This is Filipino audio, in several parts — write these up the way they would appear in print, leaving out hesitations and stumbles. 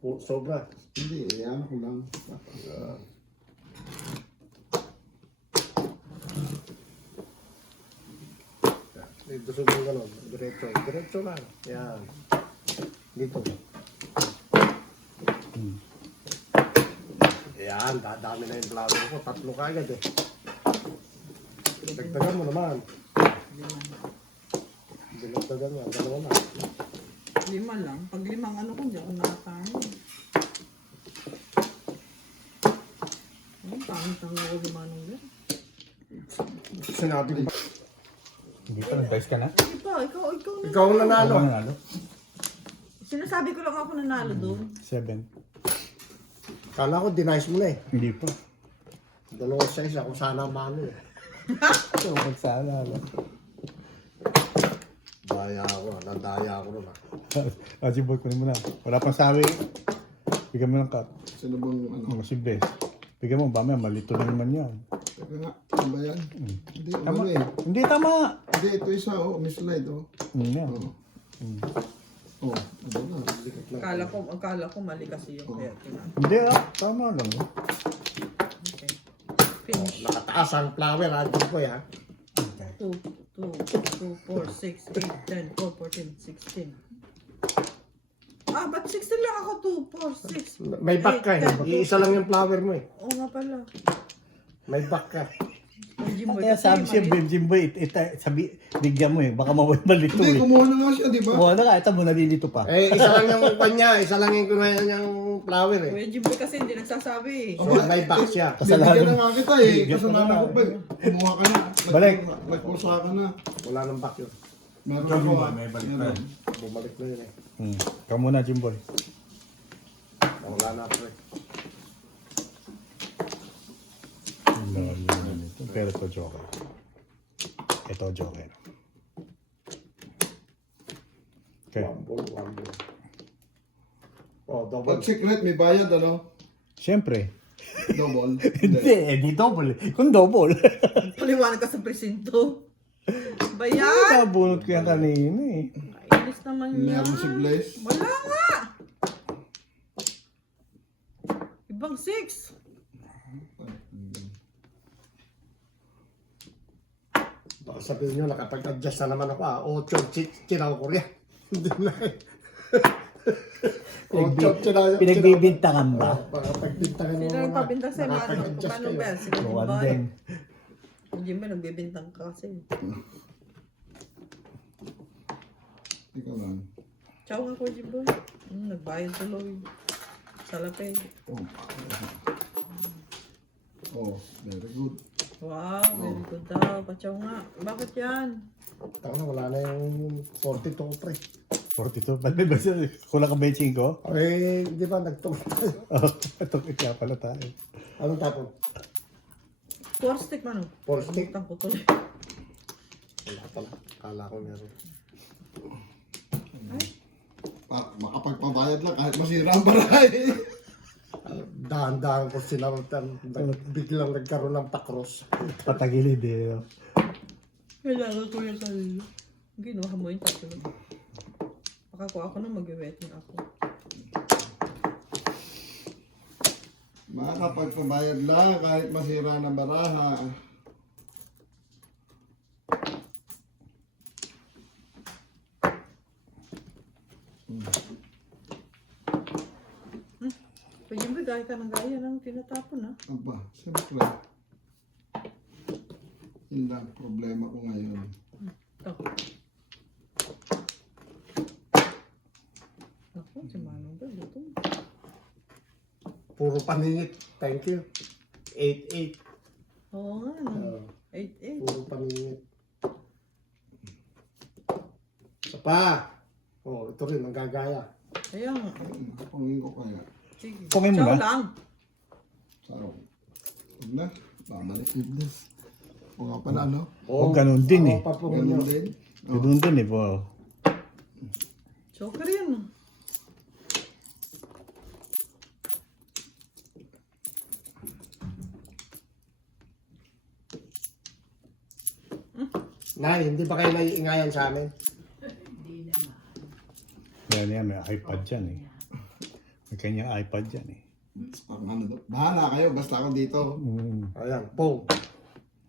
Sobra. Hindi, ano ko lang. Gusto mo gano'n. Diretso. Diretso lang. Yan. Dito. Yan. Dadami na yung flower ko. 3 kagad eh. Dagdagan mo naman. Dagdagan mo. 2 na. 5 lang. Pag 5 ano ko, hindi ako nakakain. Ang pangit ang ako 5 nung yan. Sinabi ko ba? Hindi pa, nag-dice ka na? Ikaw na. Ikaw ang nanalo. Ako nanalo? Sinasabi ko lang ako nanalo doon. 7. Kala ko denies mo na eh. Hindi pa. 2-6 ako sana mano eh. So, magsala. Daya ako. Nadaya ako nun ah. Jimboy, kunin mo na. Wala pang sabi. Bigyan mo ng cut. Sino bang ano? Si Bes. Bigyan mo, mamaya malito na naman yan. Teka nga, ano ba yan? Hindi, Tama. ano eh. Hindi, tama. Hindi, ito isa, oh, mislide, oh. Yan. Oh, ano na. Akala ko mali kasi yung kaya tinabi. Hindi tama lang. Okay. Finish. Nakataas ang flower ha. Dito ko ya. 2, 4, 6, 8, 10, 12, 14, 16. Ba't 16 lang ako? 2, 4, 6. May back ka eh. Iisa lang yung flower mo eh. Oo nga pala. May back ka. Ang Jimboy Kaya kasi sabi siya, mali. Jimboy, sabi, bigyan mo eh. Baka malito Hindi, eh. kumuha na nga siya, di ba? Oo, na ka, ito mo, nalilito pa. Eh, isa lang yung kanya. Isa lang yung kunayan niyang flower eh. Kuya Jimboy kasi hindi nagsasabi eh. So, may back siya. Bibigyan na nga kita eh. Bigyan Kasalanan ka na. ko pa eh. Kumuha ka na. Balik. Nagpusa ka na. Wala nang back yun. Meron Ikaw, ako. Jimboy, may balik na. Meron. Bumalik na yun eh. Ikaw muna, Jimboy. Wala na ako eh. Pero ito joker. Ito joker. Okay. One ball. Oh, double. Pag secret, may bayad, ano? Siyempre. Double. Hindi, di double. Kung double. Paliwanag ka sa presinto. Bayan! Nabunot ko yan kanina eh. Kainis naman yan. Meron si Blaze. Wala nga! Ibang 6. Baka sabihin nyo, nakapag-adjust na naman ako ah. 8 chinaw ko rin. Hindi na eh. 8 chinaw. Pinagbibintangan ba? Baka pagbintangan mo Sino mga. nagpabintang sa Mano? Nakapag-adjust Paano kayo. ba yan? Si Kuya Buwan Jimboy. din. Si Jimboy nagbibintang ka kasi. Ikaw lang. Ciao nga Kuya Jimboy. Nagbayad tuloy. Salape. Oh, very good. Wow, very good daw. Pachaw nga. Bakit yan? Taka na, wala na yung 42 ko pre. 42. Ba't may basa? Kulang ka benching ko? Eh, di ba nagtungkol tayo? Ito kaya pala tayo. Anong tapon? 4 stick Mano. 4 stick? Butang ko tuloy. Wala pala. Kala ko meron. Makapagpabayad lang kahit masira ang baray. Dahan-dahan ko sinarutan. Biglang nagkaroon ng pakros. Patagilid eh. Kailangan ko yung kanina. Ginawa mo yung tatlo. Baka ko ako na mag-wetting ako. Makapagpabayad lang kahit masira ng baraha. Pwede mo gaya ka ng gaya ng tinatapon ha. Aba, siyempre. Yun lang problema ko ngayon. Ito. Ako, si Manong ba? Luto. Puro paningit. Thank you. 8-8. Oo nga, no? 8-8. Puro paningit. Isa pa. Oh, ito rin, ang gagaya. Kaya nga. Pangin ko kaya. Sige. Pungin mo Ciao na? lang. Sarap. Huwag na. Babalik fitness. O nga pala, no? O, ganun din eh. Papungin Ganun nyo. din. Oh. Ganun din eh po. Joker yan. Nay, hindi ba kayo naiingayan sa amin? Yan, may iPad yan eh. May kanyang iPad yan eh. Pang ano daw. Bahala kayo, basta ako dito. Ayan, pong.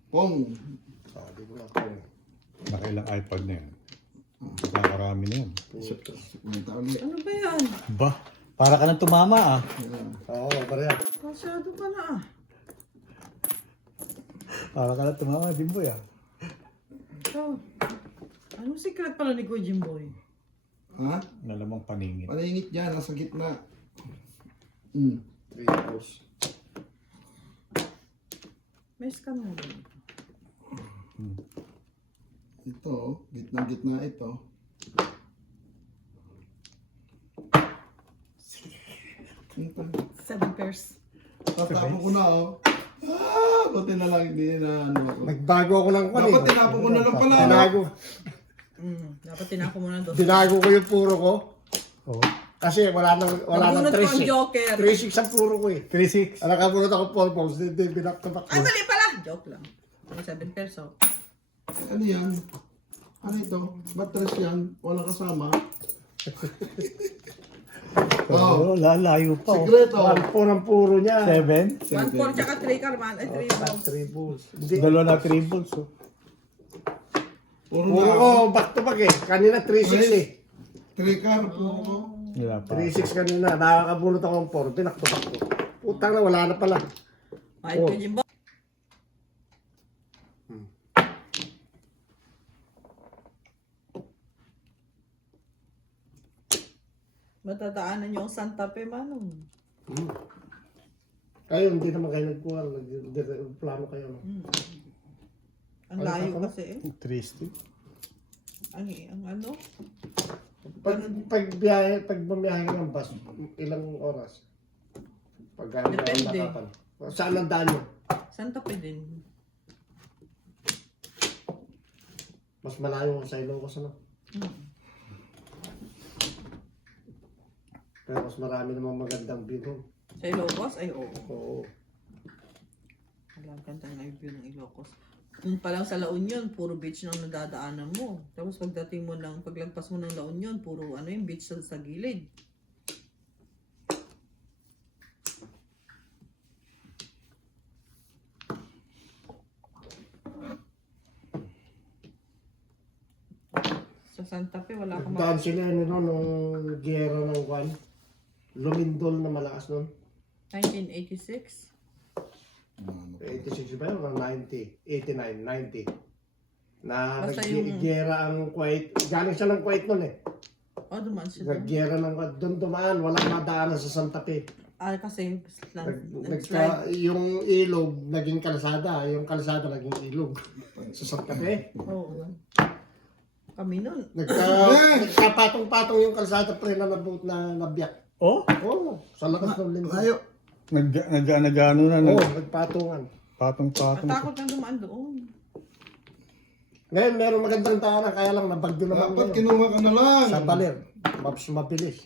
Pong. Di ko na pong. Nakailang iPad na yan. Nakakarami na yan. Kumita ulit. Ano ba yan? Ba, para ka nang tumama ah. Ayan. Oo, pareha. Masyado ka na ah. Para ka nang tumama, Jimboy ah. So, anong secret pala ni Kuya Jimboy? Ha? Nalamang paningin. Paningit dyan, nasa gitna. 3 balls. May scam mo ba? Ito, gitna-gitna ito. Ito. 7 pairs. Tatapo ko na oh. Buti na lang hindi na ano ako. Nagbago ako ng kwan Dapat tinapo ko na lang pala. ano? Binago. Dapat tinako mo na doon. Binago ko yung puro ko. Oo. Kasi wala nang Nabunot ko ang 3-6. joker. 3-6 ang puro ko eh. 3-6. Nakabunot ako 4 balls. Hindi, binaktabak Ay, ko. mali pala! Joke lang. 7 pairs oh. Ano yan? Ano ito? Ba't tres yan? Walang kasama? Oo, lalayo pa oh. Sikreto. Ang puro niya. 7. 1-4 tsaka 3 karman. Ay, 3 balls. 3 balls. Hindi. Dalawa na triples oh. Puro Puro na ko ako. back to back eh. Kanina 3-6 eh. Trikar, puro ko. Wala pa. 3-6 kanina. Nakakabunot ako ng 4. Binaktabak ko. Putang na, wala na pala. Ay, Kuya Jimboy. Matadaanan niyo ang Santa Fe, Manong. Kayo, hindi naman kayo nagkuha. Plano kayo. No? Ang layo kasi eh. 3-6. Ang ano? Pag bumiyahe ka ng bus, ilang oras? Pag Depende. Saan ang daan nyo? Santa Fe din. Mas malayo sa Ilocos, ano? Pero mas marami namang magandang view doon. Sa Ilocos? Ay, oo. Oo. Wala ganda na yung view ng Ilocos. Kung pa lang sa La Union, puro beach nang nadadaanan mo. Tapos pagdating mo ng, paglagpas mo ng La Union, puro ano yung beach sa gilid. Sa Santa Fe, wala kang Daan sila ano, nung giyera ng Juan. Lumindol na malakas nun. 1986. 86 ba yun? 90, 89, 90. Na Basta yung- naggiyera ang Kuwait. Galing siya ng Kuwait nun eh. Oh, dumaan siya doon. Naggiyera ng Kuwait. Doon dumaan. Walang madaanan sa Santa Fe. Ah, kasi Nagka, yung ilog naging kalsada. Yung kalsada naging ilog. Sa Santa Fe. Oo. Kami nun. Nagkapatong-patong yung kalsada pre na nabiyak. Oh? Oo. Sa lakas ng lindol. Layo. Nag-ano na. Oo, nagpatungan. Patong-patong. Ang takot na dumaan doon. Ngayon, meron magandang daanan, kaya lang nabagdo naman Dapat ngayon. kinuha ka na lang. Sa Baler, mas mabilis.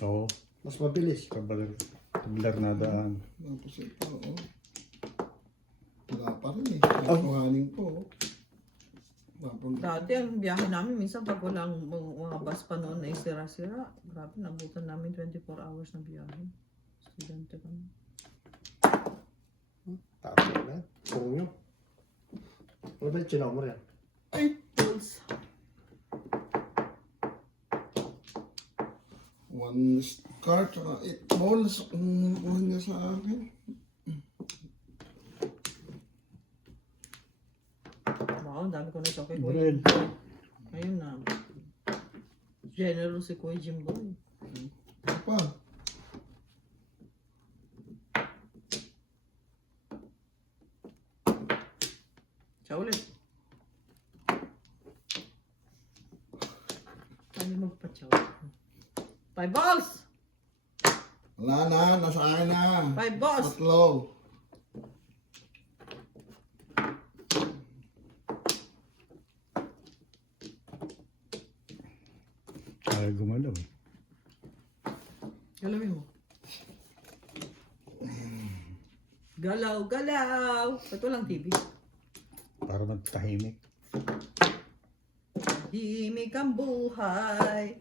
Oo. Mas mabilis. Kabalar na daan. Tapos ito, oh. Wala pa rin eh. Kuhanin ko, oh. Tapos, Dati ang biyahe namin, minsan pag walang mga bus pa noon na sira-sira, grabe, nabutan namin 24 hours na biyahe. Estudyante kami. Tapos na, pungyo. Ano ba yung chinaw mo yan? Ay, tools. one scar, tsaka 8 balls. Ang nakuha niya sa akin. Wow, dami ko na siya kay Kuya Brel. Jimboy. Ayun na. General si Kuya Jimboy. Ano pa? Siya ulit. Ano magpa-chow? 5 balls! Wala na, nasa akin na. 5 balls! Tatlo. Ayaw gumalaw eh. Galawin mo. Galaw, galaw! Ba't walang TV? Para magtahimik. Tahimik ang buhay.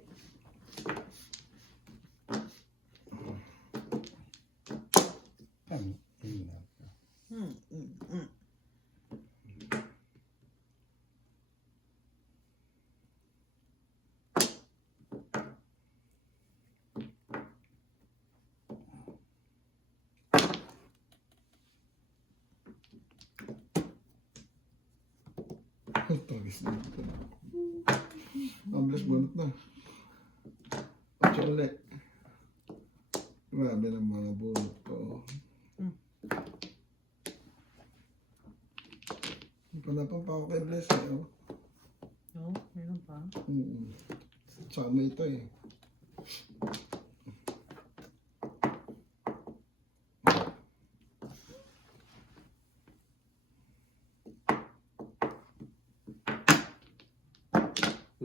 Bilis na ito. Ang bilis bunot na. At ulit. Grabe ng mga bunot ko. Panapang pa ako kay Bless eh. Oh. No, meron pa. Sama ito eh.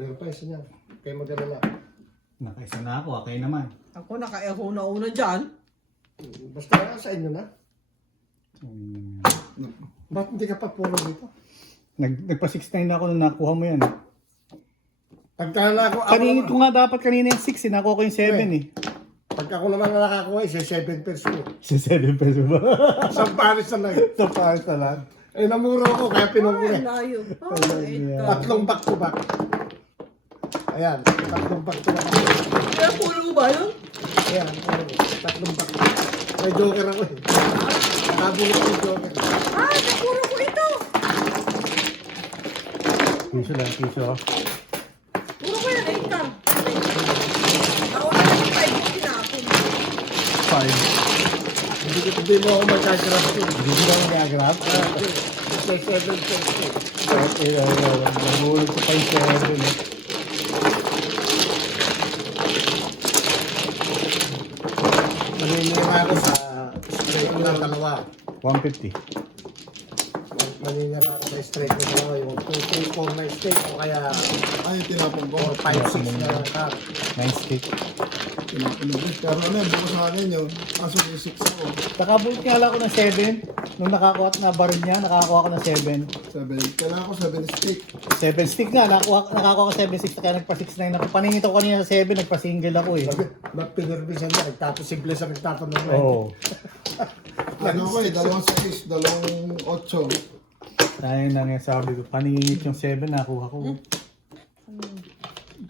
Meron pa isa niya. Kaya mag-alala. Nakaisa na ako, okay naman. Ako, naka-echo na una dyan. Basta sa inyo na. Ba't hindi ka pa puro dito? Nagpa 6'9 na ako nung nakuha mo yan. Pagka na ako, Kanina ko nga dapat kanina yung 6 eh, nakuha ko yung 7 eh. pagka ako naman nakakuha, isa 7 pesos. Si 7 pesos ba? Isang pares na lang. Sa pares na lang. Eh, namuro ko, kaya Ay, pinungkuli. layo. yeah. Tatlong back to back. Ayan, tatlong back to back. Kaya pulo mo ba yun? Ayan, tatlong back to back. May joker ako eh. Nabulot ko yung joker. Ah, napuro ko ito. Piso lang, piso. Puro ko yan, 8 ka. Nauna na yung 5 yung tinapon. 5. Hindi mo ako magkagrab ko. Hindi ko lang nagagrab. Isa 7 pesos. Okay, nabulog ko pa yung 7 eh. Maninira ako sa straight na dalawa. 150. Maninira ako sa straight na dalawa. Yung 2, 3, 4 na straight o kaya Ay, tinapon ko. 4, 5, 6 na car. Nice stick. Tinapon na Bless. Pero ano, bukas sa akin yun. Kaso may 6 ako. Nakabulot nga lang ako ng 7. Nung nakakuha na bar niya, nakakuha ko ng 7. 7. Kailangan ko 7 stick. 7 stick nga, nakakuha ko 7 stick kaya nagpa 6'9 ako. Paningit ako kanina sa 7, nagpa single ako eh. Pinirbisan niya, nagtapos simple sa nagtatanong mo. Oo. Ano ko eh, 2 6, 2 8. Dahil na nga sabi ko, paningit yung 7, nakuha ko.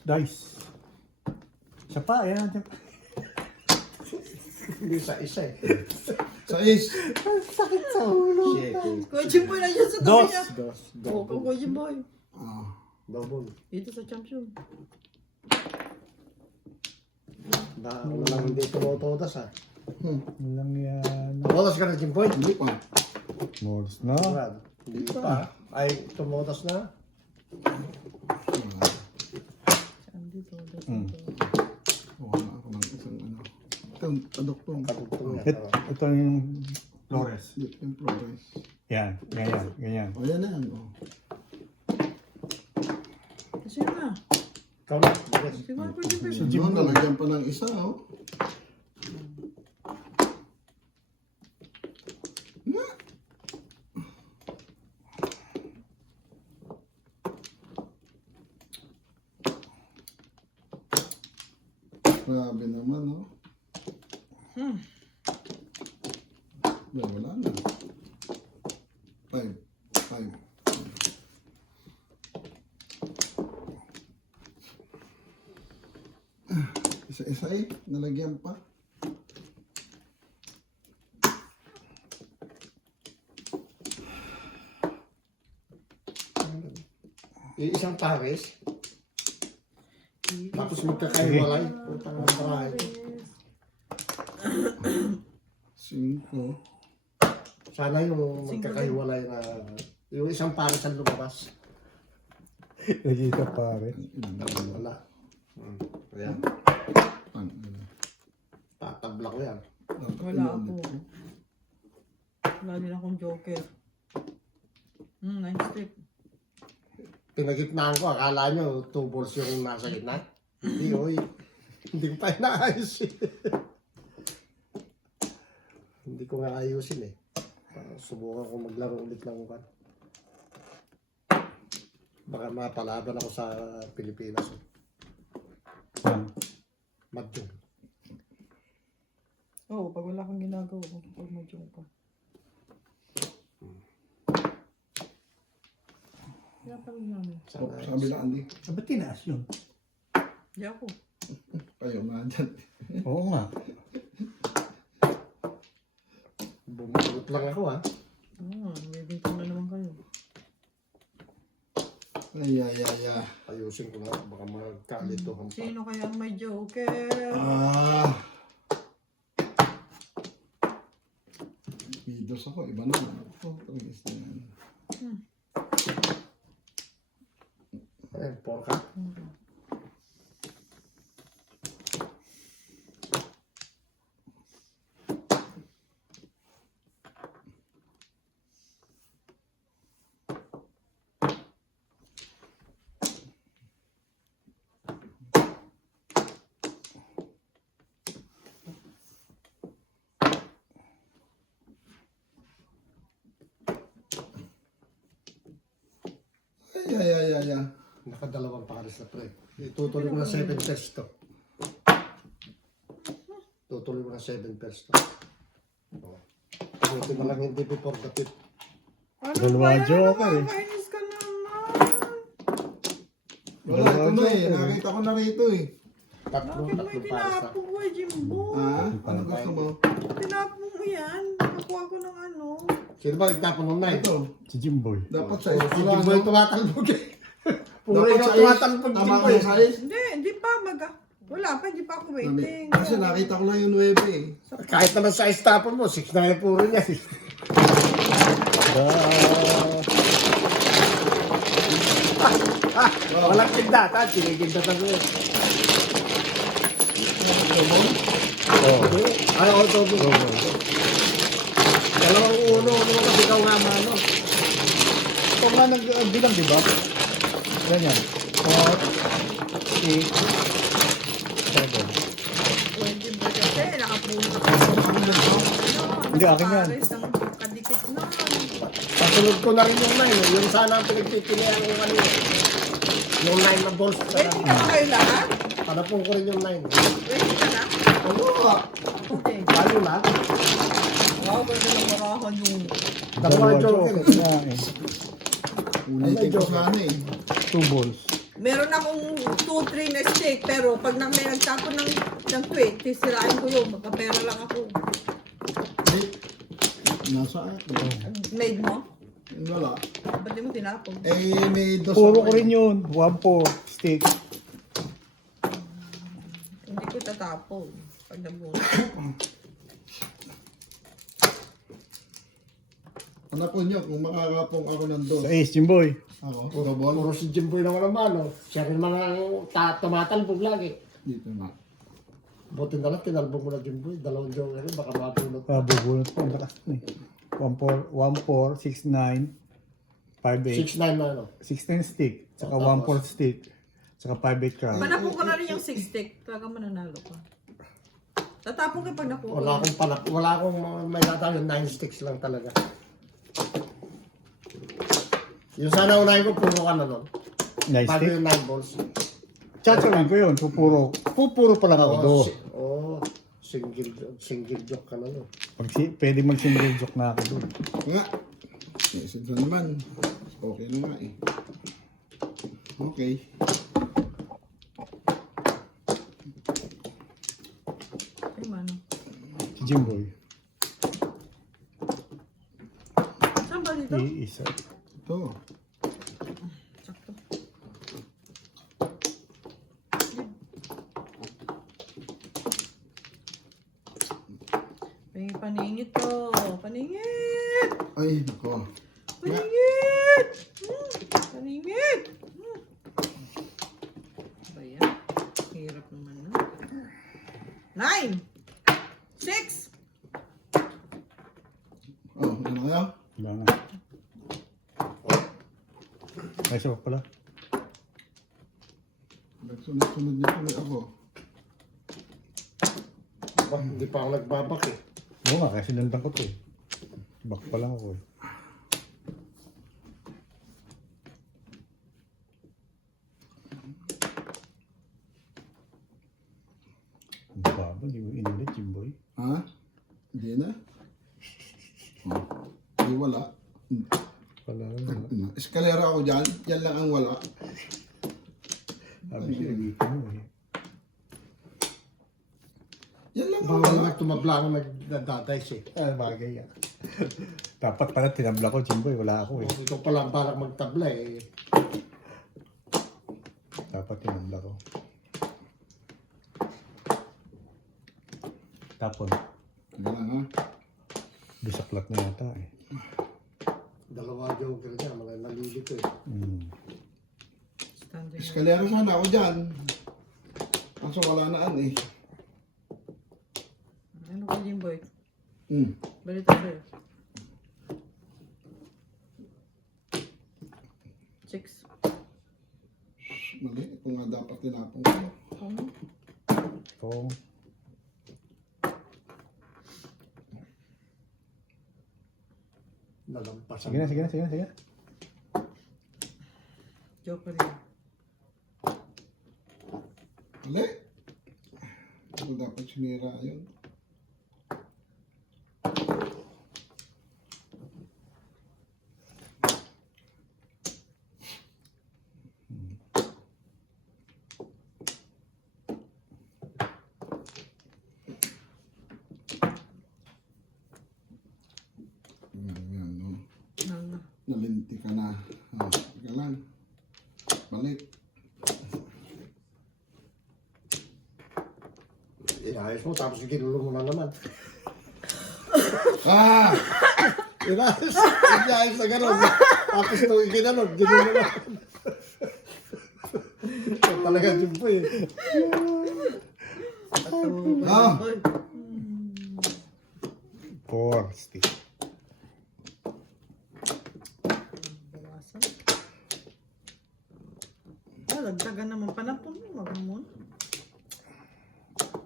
Dice. Siya pa, ayan. Hindi sa isa eh. 6. Sakit sa ulo. Shit. Kuya Jimboy na dyan sa tabi Dos. niya. Dos. Oo, Kuya Jimboy. Ah. Double. Dito sa champion. Baka ako na lang hindi tumutodas ah. Lang yan. Tumutodas ka na, Jimboy? Hindi pa. Morse na. Brad, hindi pa. Ay, tumutodas na. Dito, dito. Kuha na ako ng isang ano. Ito, adoktor. Katugtong yan. Ito yung Flores. Dito yung progress. Yan, ganyan, ganyan. O, yan na yan. O. Kasi na. Ikaw na. Yes. Si Kuya Jimboy. Si Jim, nalagyan pa ng isa, oh. Grabe naman, oh. Wala na. 5. 5. Isa-isa eh. Nalagyan pa. Yung isang pares. Tapos magkakaiwalay. Putang ang bahay. 5. Sana yung magkakaiwalay na yung isang pares ang lumabas. Nagkita pare. Wala. Ayan. Tatabla ko yan. Wala ako. Wala din akong joker. Nice tip. Pinagitnaan ko, akala nyo 2 balls yung nasa gitna. Hindi, oy. Hindi ko pa inaayos eh. Hindi ko nga ayusin eh. Subukan ko maglaro ulit ng kan. Baka mapalaban ako sa Pilipinas. Yan. Madjong. Oo, pag wala kang ginagawa, pag mag-jump ka. Kaya pala namin. Sabi na Andy. Ba't tinaas yun? Hindi ako. Kayo nga dyan. Oo nga. Bumugot lang ako ha. May bintang na naman kayo. Ay, ay, ay, ay. Ayusin ko na. Baka magkalituhan pa. Sino kaya ang may joker? Ah. Pidos ako, iba naman. Oh, pagkis na yan. Ayun, porka. Ay, ay, ay, ay, ay. Nakadalawang pakalis na pre. Itutuloy ko na 7 pairs to. Tutuloy ko na 7 pairs to. Buti na lang hindi before the tip. Ano Dalawa joker eh. Nakakainis ka naman. Wala ito na eh. Nakita ko na rito eh. Bakit mo Tatlong pares na. tinapong ko eh, Jimbo? Ha? Ano gusto mo? Tinapong mo yan. Nakuha ko ng ano. Sino ba nagtapon ng 9? Ito. Si Jimboy. Dapat sa Si ito lang. Jimboy tumatalbog eh. Puro Dapat ikaw sa tumatalbog tama Jimboy. ang size. Hindi pa wala pa, hindi pa ako waiting. Kasi nakita ko lang yung 9 eh. Kahit naman sa size tapon mo, 6 na yung puro niya. Walang kindat ha, tinigindat ako eh. Oh. Ay, oo, double. Dalawang uno kasi ikaw nga mano. Ito nga nagbilang, di ba? Ganyan. 4, 8, 7. Pwede ba kasi, nakapunta ka sa Hindi, akin yan. pares ng kadikit na. Pasunod ko na rin yung 9 eh. Yung sana ang pinagpipilihan ko kanina. Yung 9 na balls. Pwede na ba kayo lahat? Panapong ko rin yung 9. Pwede ka na? Ano ka? Okay. Lalo na. Wow, ganda ng marahan yung... Dalawang joker. Nga eh. Ulitin ko sana eh. 2 balls. Meron akong 2-3 na steak, pero pag may nagtapon ng 20, sisirain ko yun. Magkapera lang ako. Eh, nasa ako. Made mo? Wala. Ba't di mo tinapon? Eh, may dos Puro ako ko eh. rin yun. 1-4 stick. Hindi ko tatapon. Pag nabunod. Anak ko nyo, kung makakapong ako ng dos. Sa ace, Jimboy. Ako, Puro, double. puro si Jimboy naman ang mano. Siya rin mga tumatalbog lagi. Dito na. Buti na lang, tinalbog mo na Jimboy. Dalawang joker rin, baka mabunod. Bubunot po. Ang lakas na eh. 1-4, 6-9, 5-8. 6-9 na ano. 16 stick. Saka Tapos? 1-4 stick. Saka 5-8 crowd. Panapon ko na rin yung 6 stick. Talaga mananalo ka. Tatapon ka pag nakuha. Wala akong may tatawag, 9 sticks lang talaga. Yung sana unahin ko, puro ka na nun. Nice Bago stick. yung 9 balls. Chacharan ko yun. Pupuro pa lang ako do. Single joke ka na nun. Pwede mag-single joke na ako doon. Nga. Eh, sinta naman. Okay na nga eh. Okay. Ay, mano. Si Jimboy. Saan ba dito? Isa. Ito. Sakto. May paningit to. Paningit! Ay, nako. Paningit! Paningit! Ba yan? Hirap naman na. 9! 6! Oh, ano kaya? Wala nga. Ay, siya pa pala. Nagsunod-sunod niya tuloy ako. Hindi pa ako nagbabak eh. Oo nga, kasi sinundan ko to eh. Back pa lang ako eh. Ang baba, hindi mo inulit, Jimboy. Ha? Hindi na? Oh. Ay, wala. Wala lang. Eskalera ako dyan. Yan lang ang wala. Sabi siya, dito mo eh. Yan lang ang Bawal wala. na tumabla ako nagdadays eh. Ah, bagay yan. Dapat pala tinabla ko, Jimboy. Wala ako eh. Ikaw pala ang balak magtabla eh. maglaro. Tapon. Sige lang ha. Bisaklat na yata eh. Dalawa joker niya, mga nalilito eh. Standing. Eskalera sana ako dyan. Kaso wala na eh. Ano ka, Jimboy? Balita sa'yo. 6. Mali. Ito nga dapat tinapong ko. Kung Nalampasan. sige na. Joker yun. Mali. Ito dapat sinira yun. Yan, no? Nalinti ka na. Teka lang. Balik. Inayos mo, tapos ginulo mo na naman. Ah! Inayos na gano'n. Tapos nung ginanod, ginulo na. Talaga dyan po eh. Ah! 4 stick. Bawasan. Dagdagan naman panapon mo. Wag mo muna.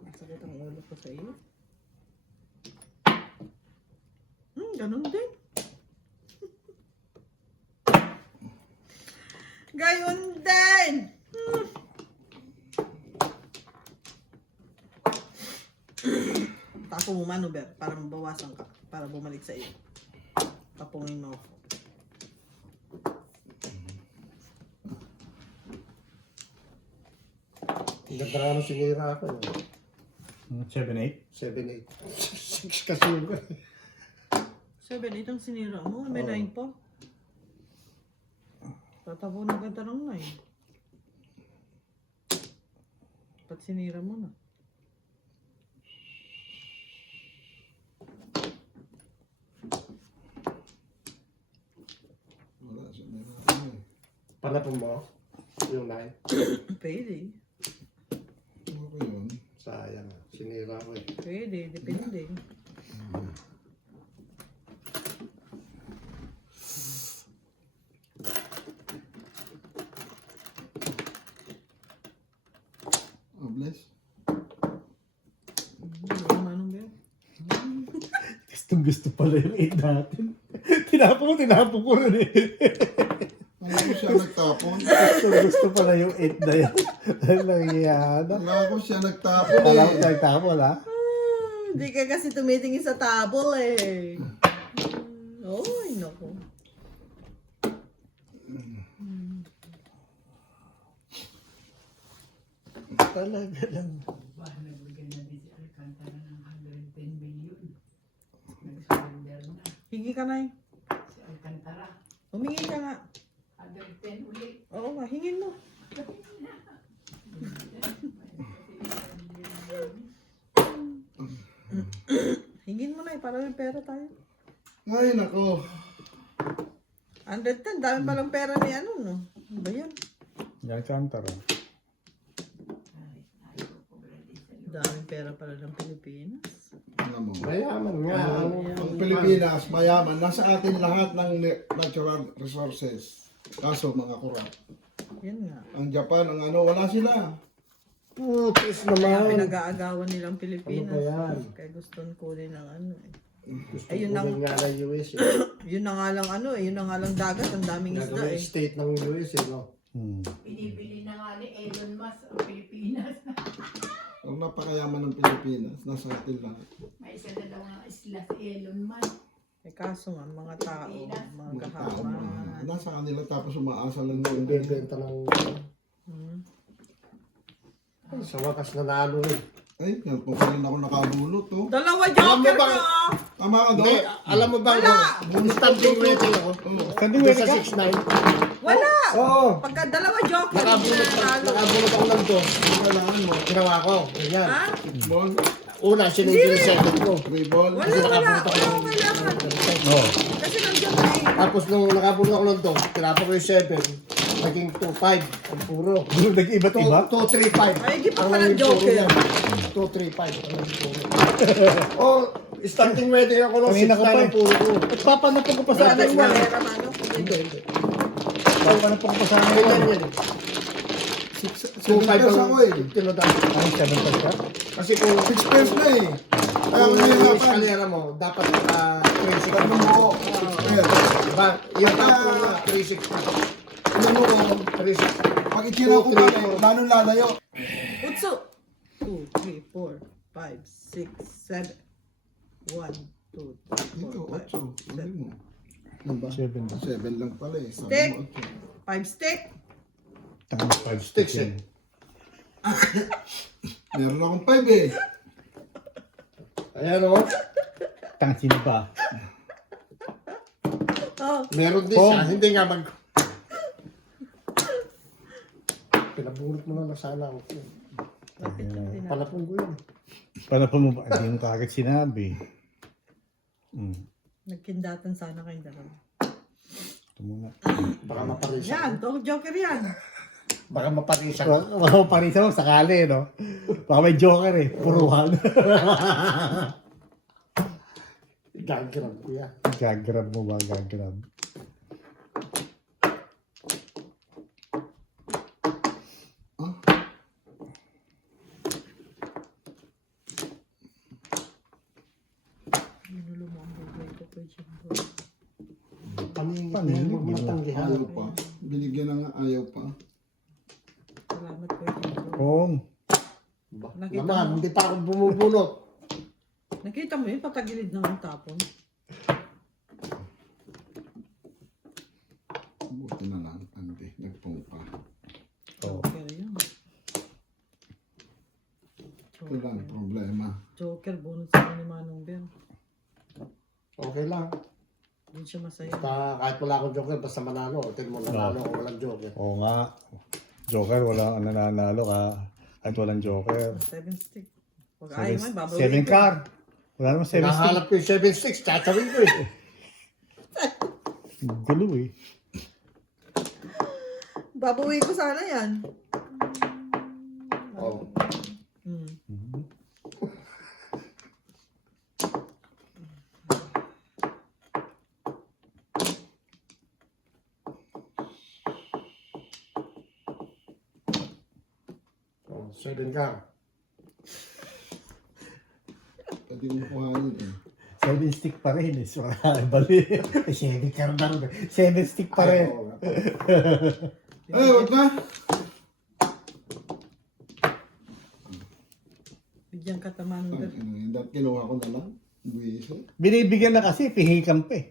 Masakit ang ulo ko sa iyo. Ganun din. Gayon din! Tapo mo mano, Ber, para mabawasan ka. Para bumalik sa iyo. Tapungin mo ako. Ganda nga nung sinira ako. 7-8. 7-8. 6 kasi yun. 7-8 ang sinira mo. May 9 pa. Tatapo na ganda ng 9. Ba't sinira mo na? Wala siya na eh. Panapon mo. Yung 9. Pwede. Ano ko yun? Sayang. Sinira ko eh. Pwede. Depende. Oh, bless. Manong Ber? Gusto pala yung 8 natin. Tinapo ko rin eh. Ano ko siya nagtapon? Gusto pala yung 8 na yun. Nangyayada. Wala ko siya nagtapon Alam ko eh. nagtapon ha. Hindi ka kasi tumitingin sa table eh. Ay, naku. Talaga lang. Nabigyan na din si Alcantara ng 110 million. Nag-surrender na Hingi ka na eh. si Alcantara. Humingi ka nga. 110 ulit. Oo nga, hingin mo. Hingin mo na eh, para may pera tayo. Ay, nako. 110, dami palang pera ni ano, no? Ano ba yan? Yan Alcantara. Daming pera pala ng Pilipinas. Alam mo. Mayaman nga. Ang Pilipinas, mayaman. Nasa atin lahat ng natural resources. Kaso, mga kurap. Yan nga. Ang Japan, ang ano, wala sila. Putis Kaya naman. pinag-aagawan nilang Pilipinas. Ano ba yan? Kaya gustong kunin ng ano eh. Gusto Ayun ko lang. rin nga ng US eh. Yun na nga lang ano eh, yun na nga lang dagat, ang daming isda Gagawin eh. state ng US eh, no? Binibili na nga ni Elon Musk ang Pilipinas. Ang napakayaman ng Pilipinas, nasa atin lahat. May isa na daw nga isla si Elon Musk. Eh kaso nga, mga tao, mga Mga tao, kahaman. nasa kanila tapos umaasa lang doon. Bebenta ng... Ay, sa wakas nanalo rin. Ay, yan po rin ako nakabulot, oh. Dalawa Alam mo joker ba- ka! Tama ka Hindi, doon. alam mo ba, Wala! standing rating ako. Standing Doon rating sa ka? 6'9". Wala! Oo. Pagka dalawa joker, hindi na nanalo. Nakabulot ako ng to. Kailangan mo. Ginawa ko. Ganyan. Ha? Ball. Una, sinigil yung second ko. Three ball. Wala, wala. Wala akong kailangan. Oo. Kasi nandiyan na eh. Tapos nung nakabulot ako ng to, tinapos ko yung 7. Naging 2-5. Ang puro. Nag-iba't iba? 2-3-5. Ay, di pa Ang pala naging puro joker. yan. 2-3-5. Ang naging puro. Oh, starting wedding ako nung 6 Kanina ka na pa ng eh. puro ko. Nagpapanapon ko pa sa Sana akin yung yan. walera mano. Hindi, hindi. Nagpapanapon ko pa sa akin Ganyan yan. yan. 7 pairs ako eh. Tinodaan. Ay, 7 pa siya? Kasi kung 6 pairs na eh. Kaya kung ko yung nahihirapan. eskalera mo, dapat 3-6 Sabi mo ko, 6 pairs. Diba? Yung tapo na 3-6 pa. Ano mo ko, 3-6. pag itira ko pa eh, manong lalayo. Utso. 2, 3, 4, 5, 6, 7. 1, 2, 3, Ito, 4, 8. Sabi mo. Ano ba? 7 ba? 7 lang pala eh. Sabi Stick. mo 5 stick. Tangan 5 Sticks sticks eh. yan. 8. Meron akong 5 eh. Ayan o. Tangan sino ba? Oh, Meron din siya. Hindi nga mag... Pinabulot mo na sana ako. Palapon ko yun. Panapon mo ba? Hindi mo kagad sinabi. nagkindatan sana kayong dalawa. Ito muna. Baka maparisan. Yan, to joker yan. Baka maparisan. Baka parisa mo sakali, no? Baka may joker eh. Puruhan. Gagrab ko yan. Gagrab mo ba? Gagrab. Minulo mo ang buhay ko po dyan. Paningit na Paningit, yan. Huwag mo di ba? natanggihan. Ayaw pa. Binigyan na nga ayaw pa. Salamat po dyan. Kung. Nakita Naman, mo? hindi pa ako bumubunot. Nakita mo yun, patagilid ng tapon. Buti na lang, ante. Nagpumpa. Joker yan. Ito lang ang problema. Joker, bonus sa ni Manong Ben. Okay lang. Hindi siya masaya. Basta kahit wala akong joker, basta manalo. Tignan mo, nanalo ako walang joker. Oo nga. Joker, wala ang nananalo ka. At walang joker. 7 stick. Pag ayaw mo, babawin 7 ko. car. Wala naman 7 stick. Nahanap ko yung 7-6, tatawin ko eh. Gulo eh. Babawin ko sana yan. Oh. Hmm. Oh, 7 ka. Pwede mo kuhanin eh. 7 stick pa rin eh. So, bali. 7 car na rin. 7 stick pa rin. Oo nga. Ay, wag na! Bigyan ka taman mo. Dahil kinuha ko na lang. Buwiso. Binibigyan na kasi, pihikan pa eh.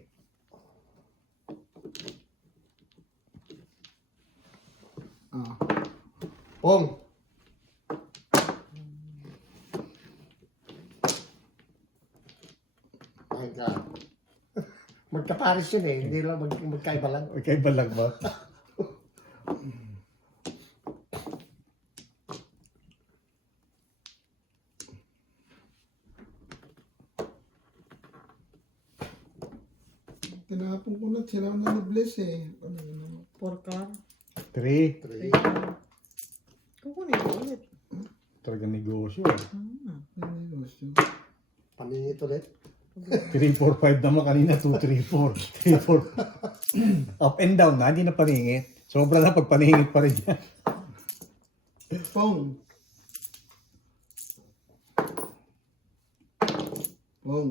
Ah. Pong. My God. Magkaparis yun eh. Hindi lang magkaiba lang. Okay ba lang ba? Tinapon ko na. Sila na ni-bless eh. Ano yun naman? 4 car. 3. 3. Kukunin ko ulit. Talaga negosyo eh. Ano yun? Paningit ulit. 3, 4, 5 naman kanina. 2, 3, 4. 3, 4. Up and down na. Hindi na paningit. Sobra na pag paningit pa rin yan. Pong. Pong.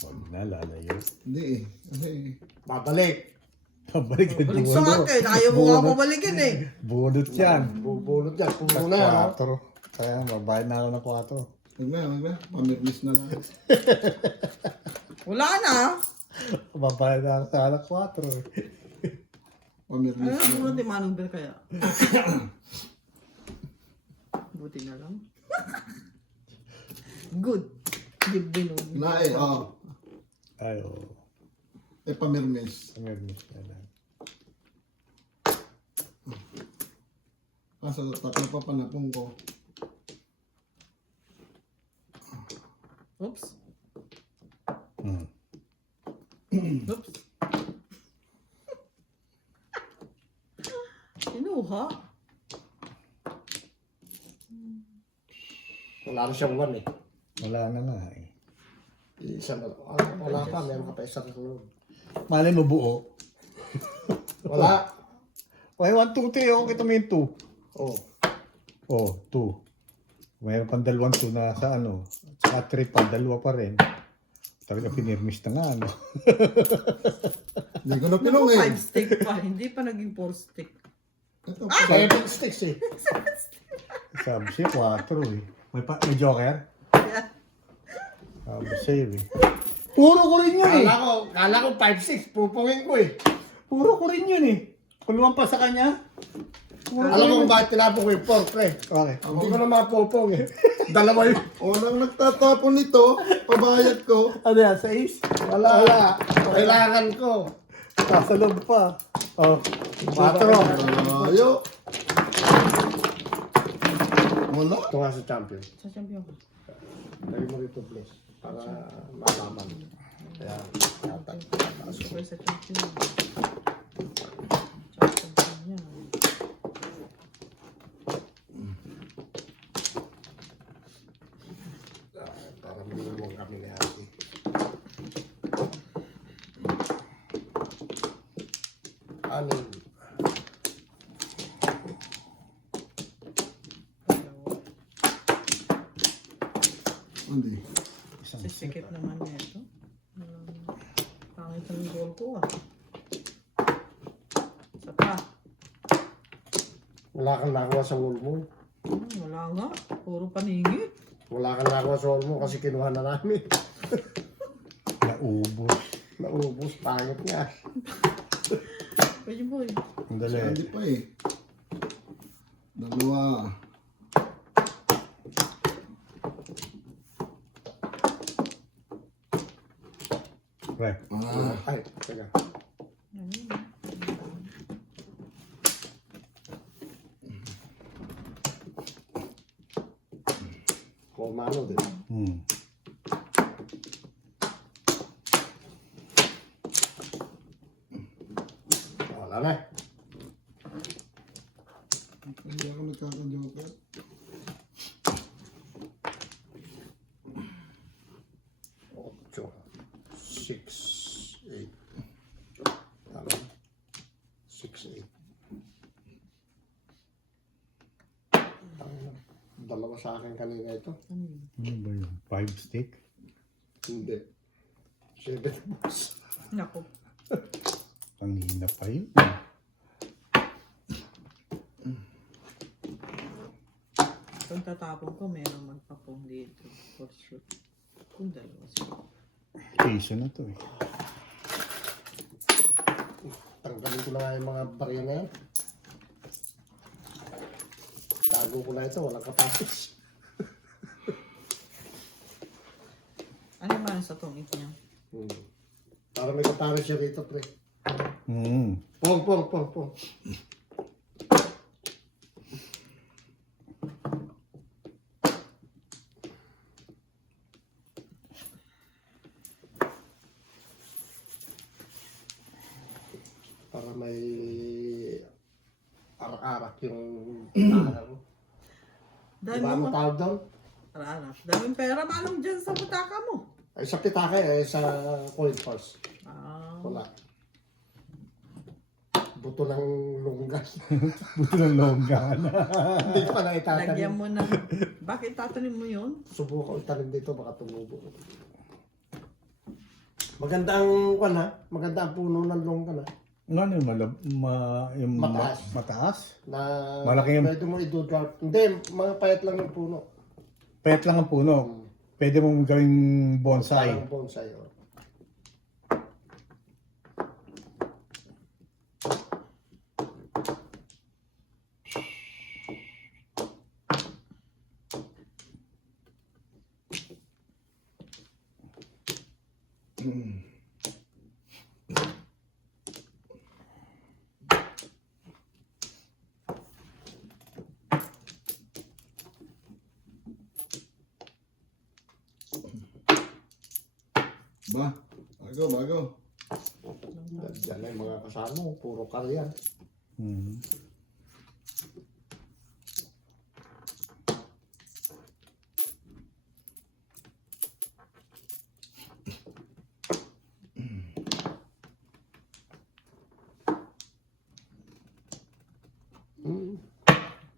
Huwag na, lalayo. Hindi eh. Kasi Babalik. Pabalik ka Balik sa akin. Ayaw mo nga pabalikin eh. Bunot yan. Bubulot yan. Puro na yan. oh. 4. Kaya mabayad na ako ng 4. wag na. Pamirmis na lang. Wala na. Mabayad na ako sa anak 4 eh. Pamirmis Ano na siguro lang. ni Manong Ben kaya? Buti na lang. Good. Give binom. Na eh. Oh. Ay, oh. Epamermes. Awareness na lang. Kaso tatlo pa panapong ko. Oops. Hmm. Oops. Kinuha. Wala na siyang one eh. Wala na nga eh. Isa na. Wala pa, meron ka pa isa na sunod. Malay mo buo. Wala. Okay, 1, 2, 3. Okay, kita mo yung 2. Oh. Oh, 2. Mayroon pang dalawang 2 na sa ano. Sa 3 pa, dalawa pa rin. Talaga pinirmis na nga, ano. Hindi ko na Naku, pinungin. 5 stick pa. Hindi pa naging 4 stick. Ito, 7 sticks eh. Sabi siya, 4 eh. May joker? Sabi siya eh. Puro ko rin yun eh. Kala ko 5-6. Pupungin ko eh. Puro ko rin yun eh. Kuluan pa sa kanya. Alam mo kung bakit tinapon ko yung 4 pre. Okay. Hindi ko na mapupong eh. Dalawa yun. unang nagtatapon nito, pabayad ko. Ano yan, 6? Wala. Kailangan ko. Sa loob pa. Oh, 4. Ayo. Wala. Ito nga sa champion. Sa champion ko. Lagay mo rito please. Para malaman. Kaya, yata. Super sa champion. Champion niya. Para minulong kami ni Ate. Anin. Hindi. Sisikip naman niya ito. Pangit ang goal ko ah. Isa pa. Wala kang nakuha sa wall mo. Wala nga. Puro paningit. Wala kang nakuha sa wall mo kasi kinuha na namin. Naubos. Naubos. Pangit nga. Pwede boy. Ang dali. Hindi pa eh. Dalawa. Pre. Ay, teka. Kumano din. Hmm. Wala na. Hindi ako nagkaka-joker. Ocho. 6, 8. Tama. 6, 8. Dalawa sa akin kanina ito. Ano ba yun? 5 stick? Hindi. 7 balls. Naku. Ang hina pa yun. Kung tatapon ko, meron magpapong dito. For sure. Kung dalawa siya. Piso na to eh. Tanggalin ko na nga yung mga barya na yan. Tago ko na ito. Walang kapasis. Ano ba sa tungit niya? Para may kapasis siya rito, pre. Hmm. Pong, pong, pong, pong. Para may arak-arak yung taka ko. Dahil Diba mo ano tawag doon? Ararap. Daming pera manong dyan sa butaka mo. Ay, sa pitaka eh, sa coin purse. Ah. Wala. Buto ng lunggas. Buto ng longgan. Hindi ko pa na itatanim. Lagyan mo na. Bakit tatanim mo yun? Subukan itanim dito, baka tumubo. Maganda ang kwan ha? Maganda ang puno ng longgan ha? Ano yung yung Mataas. mataas? Na Malaki yung- pwede mo i-drought. Hindi, mga payat lang yung puno. Pet lang ang puno. Pwede mong gawing bonsai. Parang bonsai. Oh. Ba? Bago. Diyan na yung mga kasama ko, puro karyan. Hmm.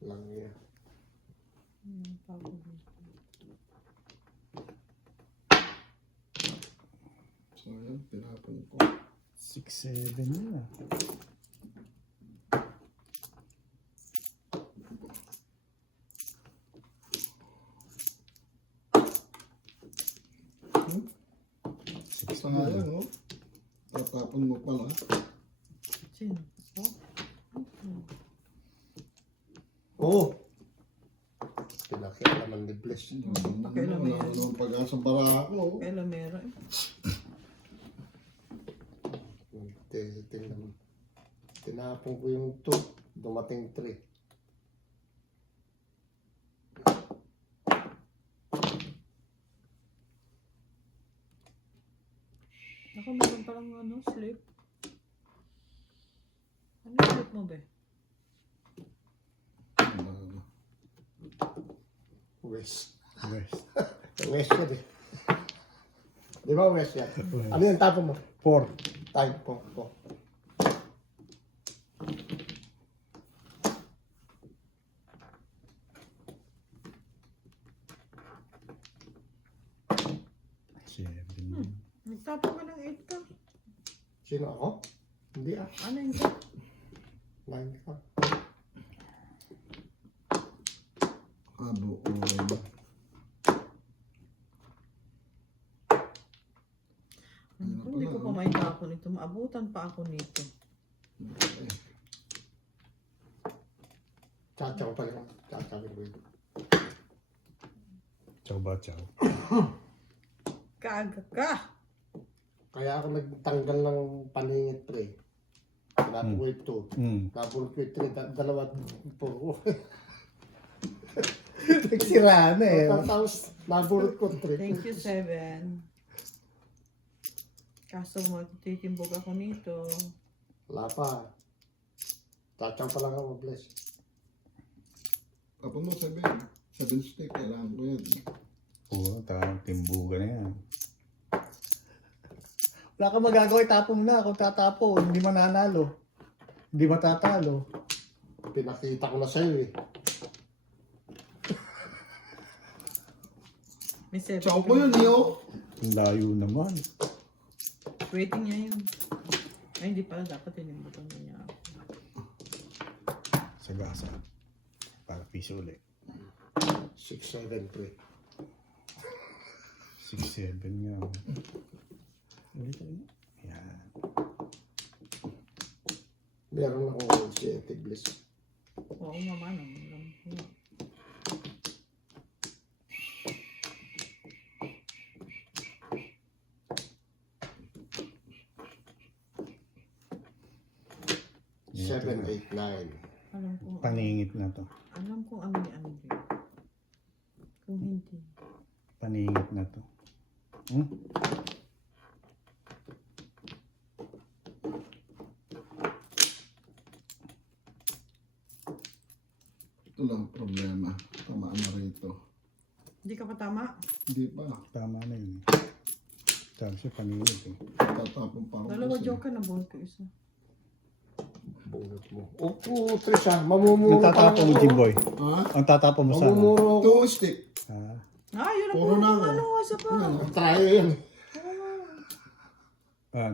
Lang yan. Sayang, tinapon ko. 6-7 na. Sayang, no? Tatapon mo pala. Sino? Oo. Pinakialaman ni Bless. Pakailan mo Wala yan? ko naman pag-asa para ako. Kailan meron? Tingnan. Tinapon ko yung 2. Dumating 3. Ako meron palang slip. Ano yung slip mo ba? West. West. West yan eh. Di ba West yan? Ano yung tapon mo? 4. Time po. Nagtapon ka ng 8 ka. Sino ako? Hindi ah. Ano yung ka? 9 ka. Abo, oray. Hindi ko pa maitapon ito. Maabutan pa ako nito. Chachaw pa rin. Chachawin ko yun. Chow ba chow? Kaaga ka! Kaya ako nagtanggal ng paningit pre. Tinapon ko yung 2. Hmm. Napulot ko yung 3. Dalawa puro. Nagsira na eh. Tapos napulot ko 3. Thank you, 7. Kaso magtitimbog ako nito. Wala pa. Chachaw pa lang ako, Bless. Tapon mo 7. 7 stick, kailangan ko yan. Oo, timbugan na yan. Wala kang magagawa, itapon mo na. Kung tatapon, hindi mananalo. Hindi matatalo. Pinakita ko na sa'yo eh. May 7. Chow ko yun, yo! Ang layo naman. Waiting niya yun. Ay, hindi pala. Dapat tinimbutan na niya. Sagasa. Para piso ulit. 6-7 pre. 6-7 nga. Ulit. Yan. Meron akong 7 Bless. Oo, mama. Alam ko. Yan. 7, 8, 9. Alam ko. Paningit na to. Alam kong ano ni ano yun. Kung hindi. Paningit na to. Hmm? Ito lang ang problema. Tamaan na rito. Hindi ka pa tama? Hindi pa. Tama na yun. Sabi siya paningit eh. Tatapon pa ako. Dalawa kasi. joke ka na buwan ko isa. Bunot mo. Opo, Trisha. Mamumuro Ang tatapon mo, Jimboy. Ha? Ang tatapon mo sana. Mamumuro ako. 2 stick. Ah. Ah, yun ang Puro na ako. ano, isa pa. Try yun.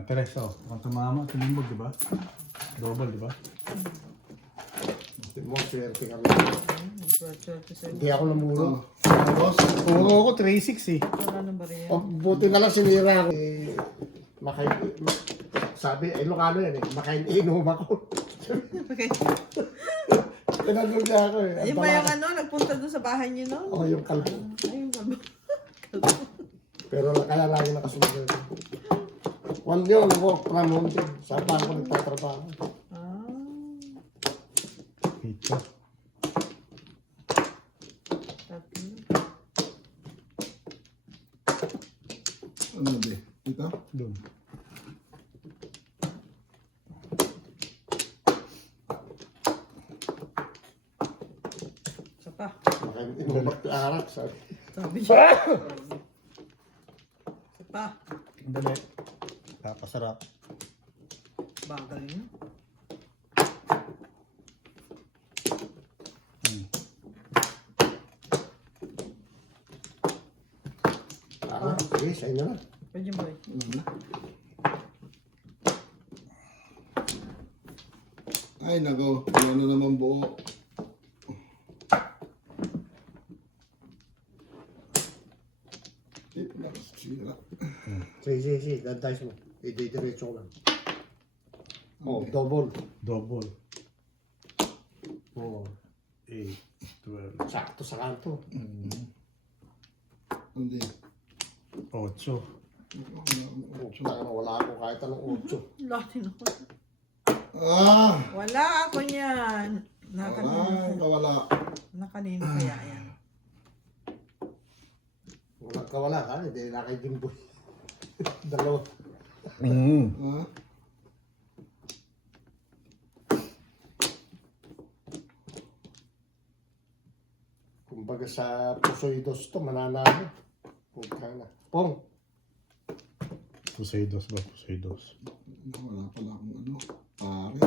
Tres, oh. Kung tumama, tinimbog, di ba? Double, di ba? Tingnan mo, swerte kami. Swerte sa'yo. Hindi ako namuro. Tapos, Puro ako 3-6 eh. Wala nang bariya. Oh, buti na lang sinira ako. Sabi, Ilocano yan eh. Makain-inom ako. Okay. Tinanong niya ako eh. Yung ba yung ano, nagpunta doon sa bahay niyo no? Oo, yung kalbo. Ay, yung kalbo. Pero kaya lagi nakasunod. One yun, work from home din. Sa bangko nagtatrabaho. Ah. Pito. Tatlo. ano ba? Ito dito? Doon. Isa pa. Inumak arak, sabi. Sabi niya. Isa pa. Dali. Kapasarap. Bagal niya. Sige, sa inyo na. Pwede ba? Ay, nako. Ano naman buo. Sira. Sige. Dantays mo. Diretso ko lang. Oh, double. Double. Oh, 8, 12, sakto sa kanto. Hindi. 8. Oh, wala ako kahit anong 8. Latin ako. Ah! Wala ako niyan. Wala. Wala. Nakanino kaya yan? Walang kawala ka, hindi na kay Jimboy. Dalawa. Ah? Kumbaga sa Pusoidos to, mananalo. Puta na. Pong. Puseidos ba? Puseidos. Wala pala akong ano. Pare.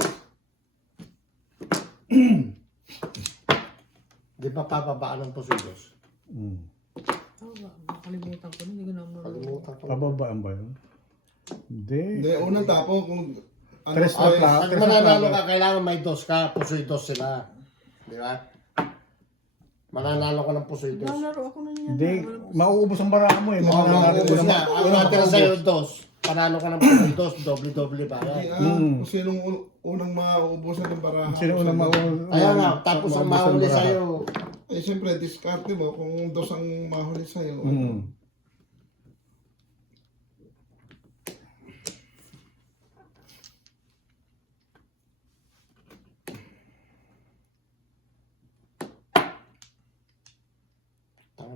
Di ba papabaan ng Pusoidos? Nakalimutan ko. Hindi ko na Kalimutan ko. Pababaan ba yun? Hindi. Hindi, unang tapo kung ano Tres na ay, pla- Pag mananalo ka, kailangan may dos ka, Pusoidos sila. Di ba? Mananalo ka ng Pusoidos. Nalaro ako na niyan. Hindi. Mauubos ang baraka mo eh. Oo, Mananalo maubos ka na. naman. Ang natira sa'yo, dos. Panalo ka ng Pusoidos, doble-doble ba? kung sinong unang mauubusan ng baraha. Sino unang Kaya nga, tapos ang mahuli sa'yo, Eh, siyempre, diskarte mo kung dos ang mahuli sa'yo.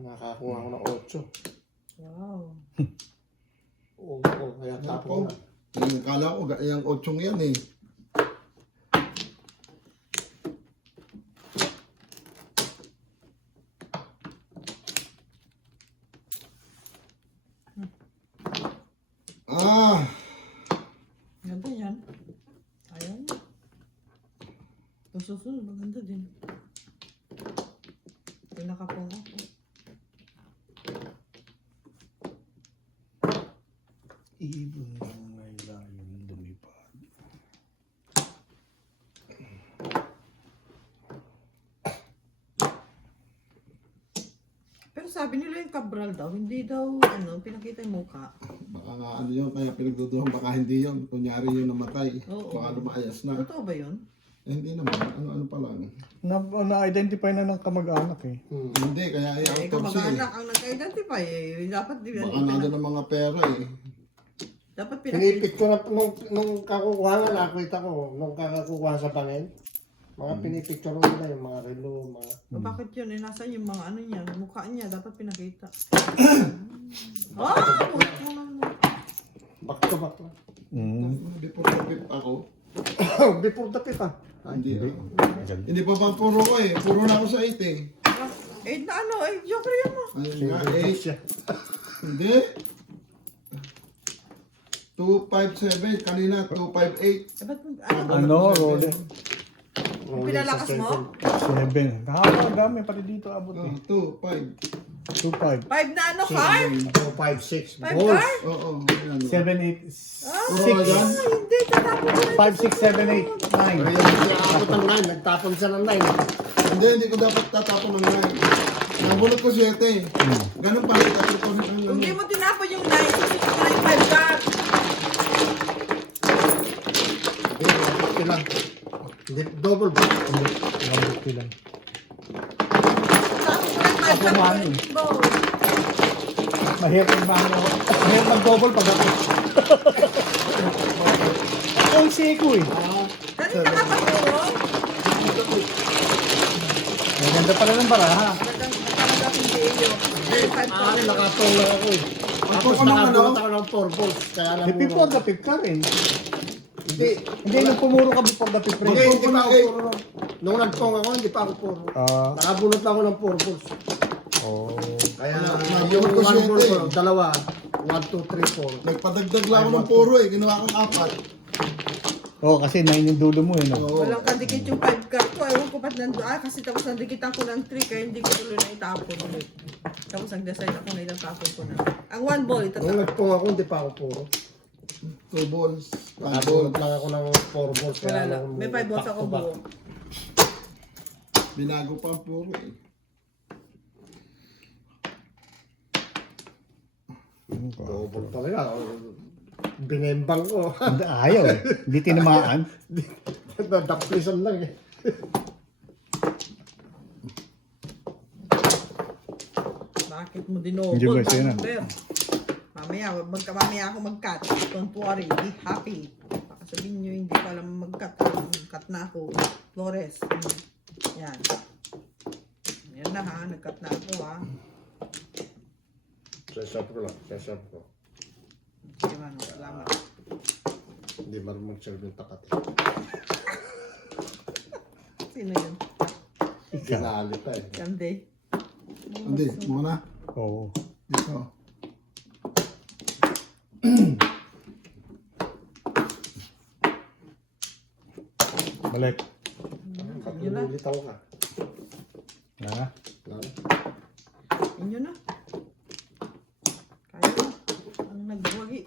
nakakuha ko ng 8. Wow. Oo, kaya tapo Ako, na. yung kala ko, yung 8 yan eh. Ah! Ganda yan. Ayan. Yung susunod, maganda din. Yung nakapong ako. Ibon ng may layon lumipad. Pero sabi nila yung Cabral daw, hindi daw, pinakita yung mukha. Baka nga ano yun, kaya pinagduduhan, baka hindi yun. Kunyari yun namatay. Oo. Baka lumayas na. Totoo ba yun? Eh, hindi naman, ano pa lang. Na-identify na ng kamag-anak eh. Hindi, kaya Eh, i-autopsy. kamag-anak ang nag-identify eh. Dapat di Baka nandun ang mga pera eh. Dapat pinakita. Pinipicture na nung kakukuha nga, nakita ko, nung kakakuha sa bangin. Mga pinipicture nila yung mga relo, mga... Bakit yun? Eh, nasaan yung mga ano niya, mukha niya, dapat pinakita. Back to back na. Before the fifth ako. Before the fifth ah. Hindi. Hindi pa ba puro ko eh. Puro na ako sa 8 eh. Eh, na ano, eh, joke yan mo. Ayun nga, Single 8. siya. Hindi. 257 kanina 258. Eh, ba't, Ano, Rolly? pinalakas mo? 7. Kahapon, dami. Pati dito abot eh. 2, 5. 2-5. 5 na ano, 5? 4, 5, 6. 5 Goals. car? Oo, ayan. 7, 8, Puro na yan. Hindi, tatapos ko na. 5, 6, 7, 8, 9. Kaya hindi nakakot ng 9. Nagtapon siya ng 9. Hindi ko dapat tatapon ng 9. Nabulot ko 7 eh. Ganun pa rin. Tatapon ko rin Kung di ang mo tinapon yung 9, susunod ko na yung 5 car. Hindi, lang. Hindi, double ba? Nabot lang. Tapos ko na yung 5 car. Ako, Bow. Mahirap ang bahan ako. Mahirap mag-double pag ako. Ako yung seko eh. Dali ka nakapuro. Ang ganda pala ng baraha. Nagkalaga kong video. 5 car. Nakatong lang ako eh. Tapos ka ng ano? nakabunot ako ng 4 balls. Kaya Eh, nabunot. before the pick ka rin. Hindi. Hindi, nung pumuro ka before the pick Hindi, rin. hindi pa ako puro. Nung nagpong ako, hindi pa ako puro. Ah, Nakabunot lang ako ng 4 balls. oh. Kaya Nabunot yung ko 1 siya, ball ko, eh. dalawa. 1, 2, 3, 4. Nagpadagdag lang ako ng puro eh. Ginawa kong 4. Oh, kasi 9 yung dulo mo eh, no? Oo. Walang kadikit yung 5 card ko. Ewan ko ba't nandun. Kasi tapos nandikitan ko ng 3 kaya hindi ko tuloy na itapon ulit. Tapos nag-decide ako na itatapon ko na. Ang 1 ball, Nung itatapon. nagpong ako, hindi pa ako puro. 2 balls. 5 balls. Nakabunot lang ako ng 4 balls. Wala Kaya lang. nung May 5 balls ako back to back. buo. Binago pa ang puro eh. Double talaga. Binembang ko. Hindi, ayaw eh. Hindi tinamaan. Nadaplisan lang eh. Bakit mo dinobol? Hindi ba siya na? Number? Mamaya, mamaya ako mag-cut. Don't worry, be happy. Baka sabihin nyo, hindi ko alam mag-cut. Cut na ako. Flores. Yan. Yan na ha, nag-cut na ako ha. Sasab ko lang. Sasab ko. Sige man, salamat. Hindi marunong mag-serve yung takat. Sino yun? Ikaw. Ginalita eh. Kande. Hindi, muna. Oo. Dito. Balik. Yun na. Patuloy ako ka. Ha? Lalo. Inyo na. Kaya na. Ang nagbuwagi.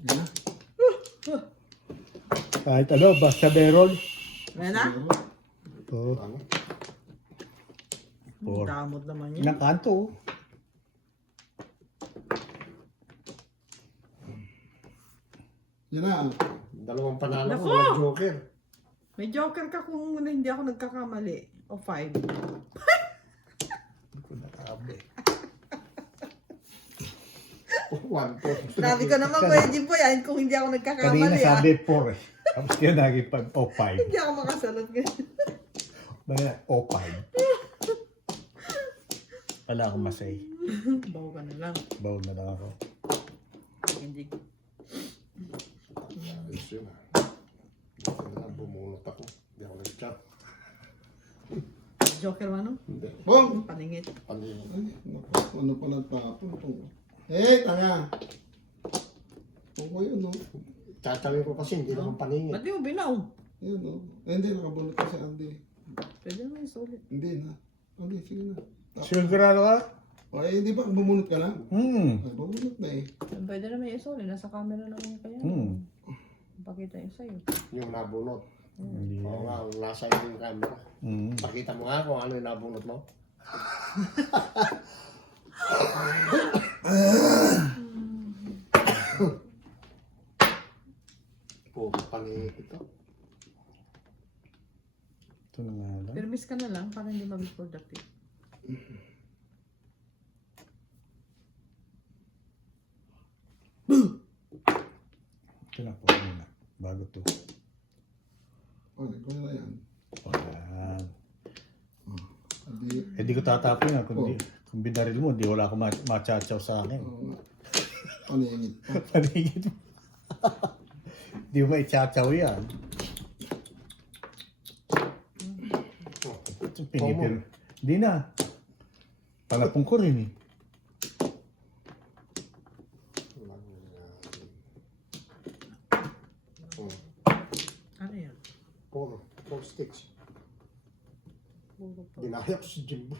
Yan na. Kahit ano, basta Berol. Ayan na. Oo. Ano? Four. Damot naman yun. Ilang kanto. Oh. Yan na. Dalawang panalo ko. Nako! Mga joker. May joker ka kung hindi ako nagkakamali. O 5. Hindi ko nakabi. 1, 4. Sabi ko naman, Kuya Jimbo, yan kung hindi ako Kanina nagkakamali. sabi 4 eh. Tapos kaya naging 5 o 5. Hindi ako makasalat. Baya o 5. Wala akong masay. Bawa ka na lang. Bawal na lang ako. Hindi. Ayos yun ah. Bumunot ako. Hindi ako nag-chat. Joker mo ano? Hindi. Bong! Paningit. Ano Ay, naku, ano pala tapon to? Eh, tanga! Oo, yun o. Tsatawin ko kasi hindi naman paningin. Ba't di mo binaw? Yun o. Eh, hindi, nakabunot ka si Andy. Pwede naman isulit. Hindi na. Andy, sige na. Sigurado ka? O, eh, hindi ba bumunot ka na? Hmm. Ay, bumunot na eh. Pwede naman isulit. Nasa camera naman kaya. Hmm. Pakita yun sa'yo. Yung nabunot. Hindi. Oo nga, nasa iyo yung camera. Hmm. Pakita mo nga kung ano yung nabunot mo. Puro paningin ito. Ito na nga lang. Permis ka na lang para hindi mag-record productive. Ito na po muna. Bago to. O, ikaw na yan. Ayan. Andy, Eh di ko tatapin na. Kung binaril mo, di wala akong machachaw sa akin. paningit. Paningin mo. Di mo maichachaw yan. Ito pinipil. Hindi na. Palapong ko rin eh. Ano yan? Four sticks. Puro po. Dinaya ko si Jimbo.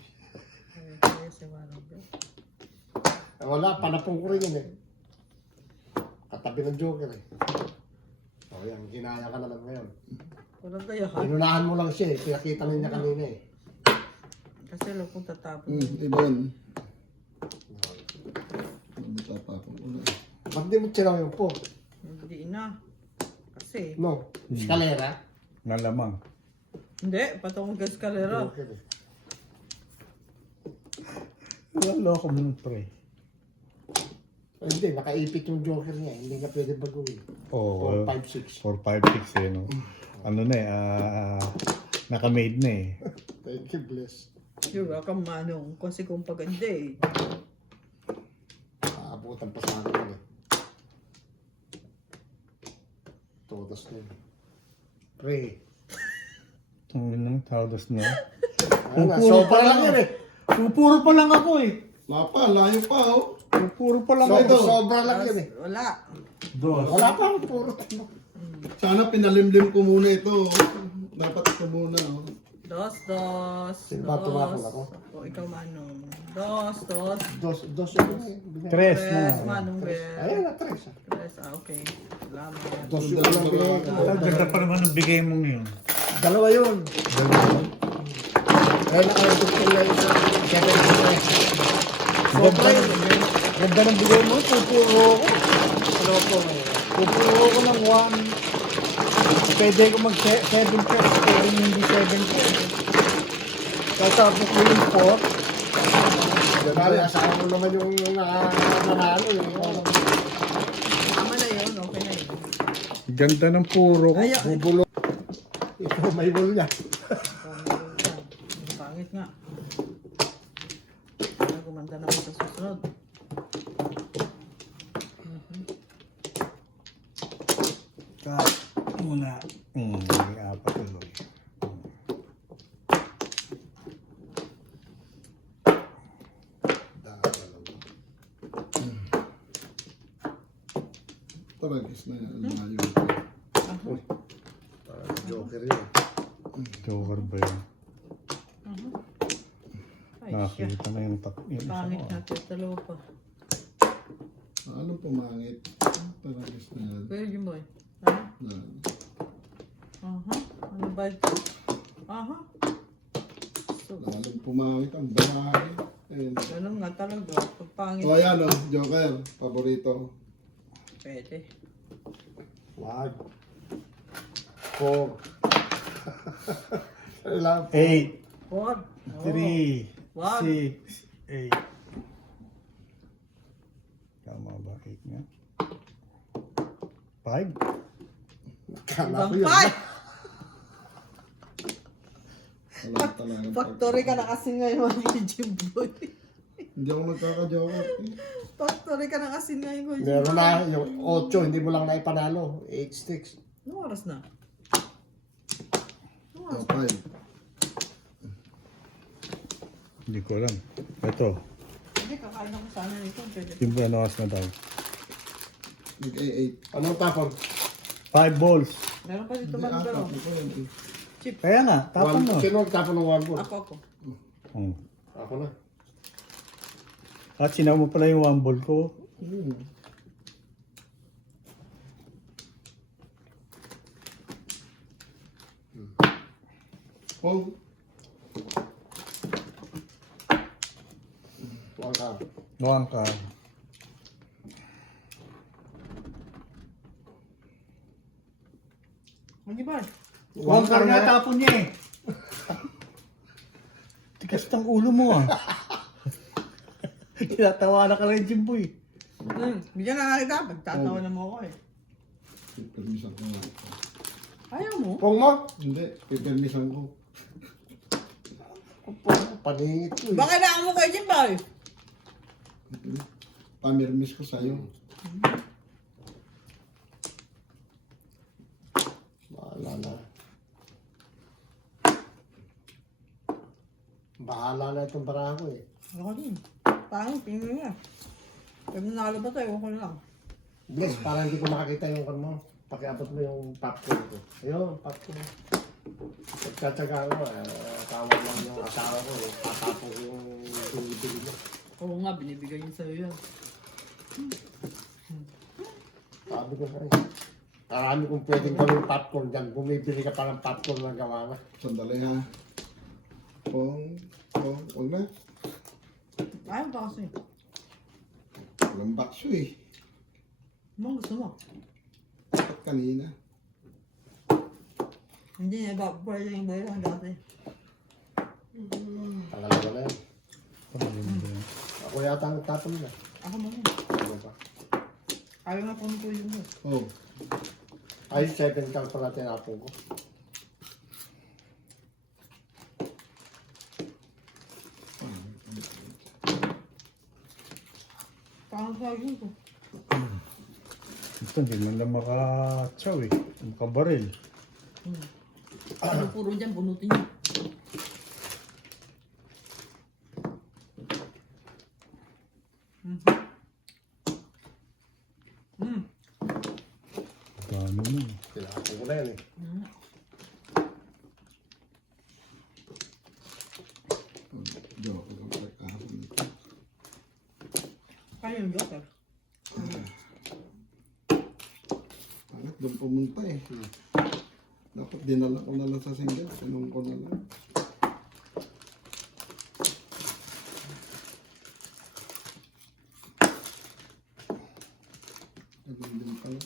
Kaya si Warren bro. Wala, panapong ko rin yun eh. Katabi ng joker eh. O yan, ginaya ka naman ngayon. Walang kaya ha? Inunahan mo lang siya eh. Pinakita na niya kanina eh. Kasi lang kung tatapon. Ibon. Hindi tatapon ko na. Ba't di mo tinaw yung po? Hindi na. Kasi. No, eskalera. Nalamang. Hindi, patungkol ka eskalera. Joker eh. Wala ko mo pre. Hindi, nakaipit yung joker niya. Hindi nga pwede baguhin. Oo. 4, 5, 6. 4, 5, 6 eh, no? Ano na eh, Naka-made na eh. Thank you, bless. You're welcome, Manong. Kasi kung paganda eh. Aabutan pa sa akin yun eh. Todos na yun. Pre. Ang inang tawdos na. Ayun na, sobra lang yan eh. Pupuro pa lang ako eh. Lapa, layo pa oh. Pupuro pa lang Sobra, ako. sobra lang yan eh. Wala. Dos. Wala pa, puro. Sana pinalimlim ko muna ito. Dapat ito muna oh. Dos. Sino ba tumapon ako? O, ikaw, Manong. Dos. Dos yun eh. Tres Tres, na. Manong Bel. Ayun na, tres. Tres, okay. Salamat. Dos yun lang binigay ko. Ang ganda pa naman ng bigay mong yun. Dalawa yun. Ayun na kayo gusto na yun. Kevin Gomez. Sobra yun. Ganda ng bigay mo. Pupuro ako. Ano po? Pupuro ako ng 1. Pwede ko mag-7 pairs. Pwede hindi 7 pairs. Kasapos ko yung 4. Dali, asahan mo naman yung nanalo eh. Tama na yun, okay na yun. Ganda ng puro ko. Ayaw. Bubulo. Ito may bul niya. Pangit nga. Sana gumanda naman sa susunod. Cut. Muna. May apat tuloy. Taragis na yan. Layo. Joker yun. Joker ba yun? Ay, siya. Nakakita na yung yung isa Pangit ko. natin, dalawa pa. Anong pumangit? Taragis na yan. Kuya Jimboy. Ha? Yan. Aha. Ano ba ito? Aha. So, Lalong pumangit ang bahay. Ayun. ganun nga talaga. Pag pangit, O yan oh, Joker. Paborito. pwede. Wag. 4. Kailangan 8, Four. 3, Wag. 6, 8. Tama ba? 8 nga? 5? Kala ko Hanggang yun. five. Wala talaga. Factory ka na kasi ngayon, Kuya Jimboy. Hindi ako magkaka-Joker. Factory ka na kasi ngayon, Kuya Meron Jimboy. na yung 8, hindi mo lang naipanalo. 8 sticks. Anong oras na? O, 5. Hindi ko alam. Ito. Hindi, kakain ako sana nito. Pwede. Yung ano oras na daw. Mag-A8. Anong tapon? 5 balls. Meron pa dito Hindi, man apat. daw. Ito yun. Chip. Kaya nga, tapon mo. Sino ang tapon ng 1 ball? Ako. Hmm. Ako na. At sinaw mo pala yung 1 ball ko. Oh, Huwag ka. Nuwang ka. Hindi ba? Huwag ka nga tapon niya eh. Tigas ng ulo mo ah. Tinatawa na ka rin, Jimboy. Bigyan na kita. Pagtatawa na mo ako eh. pipermisan ko nga. Ayaw mo? Pong mo? Hindi, pipermisan ko. Paningit ko eh. Baka na mo kayo dyan ba eh? Pamirmis ko sa'yo. Bahala na. Bahala na itong barako eh. Ako din. Parang tingin nga. Pag nakalabas tayo, okay lang. Bless, para hindi ko makakita yung kan mo. Pakiabot mo yung popcorn ko. Ayun, popcorn. Pagtsatsaga ko, tawag lang yung asawa ko. Tatapo ko yung binibili mo. Oo nga, binibigay niya sa'yo yan. Sabi ko sa'yo. Marami kong pwedeng gawin popcorn dyan. Bumibili ka pa ng popcorn na gawa na. Sandali ha. Huwag na. Ayaw ba kasi? Walang bakso eh. Ano gusto mo? Dapat kanina. Hindi niya ba, pwede yung bayo ang dati. Pangalawa na yan. Ako yata ang tapon na. Ako mo yun. Ano ba? Ayaw nga pang tuyo mo. Oh, Ay, 7 count pala tinapon ko. ayun ko. Ito, hindi man lang maka-chow eh. Makabaril. Ano puro dyan, bunutin niyo. Gano mo. Tinapon ko na yan eh. Joker ang pagkahapon nito. Kaya yung joker. Bakit doon pumunta eh. Dapat dinala ko na lang sa single. Sinong ko na lang. Ganun din pala.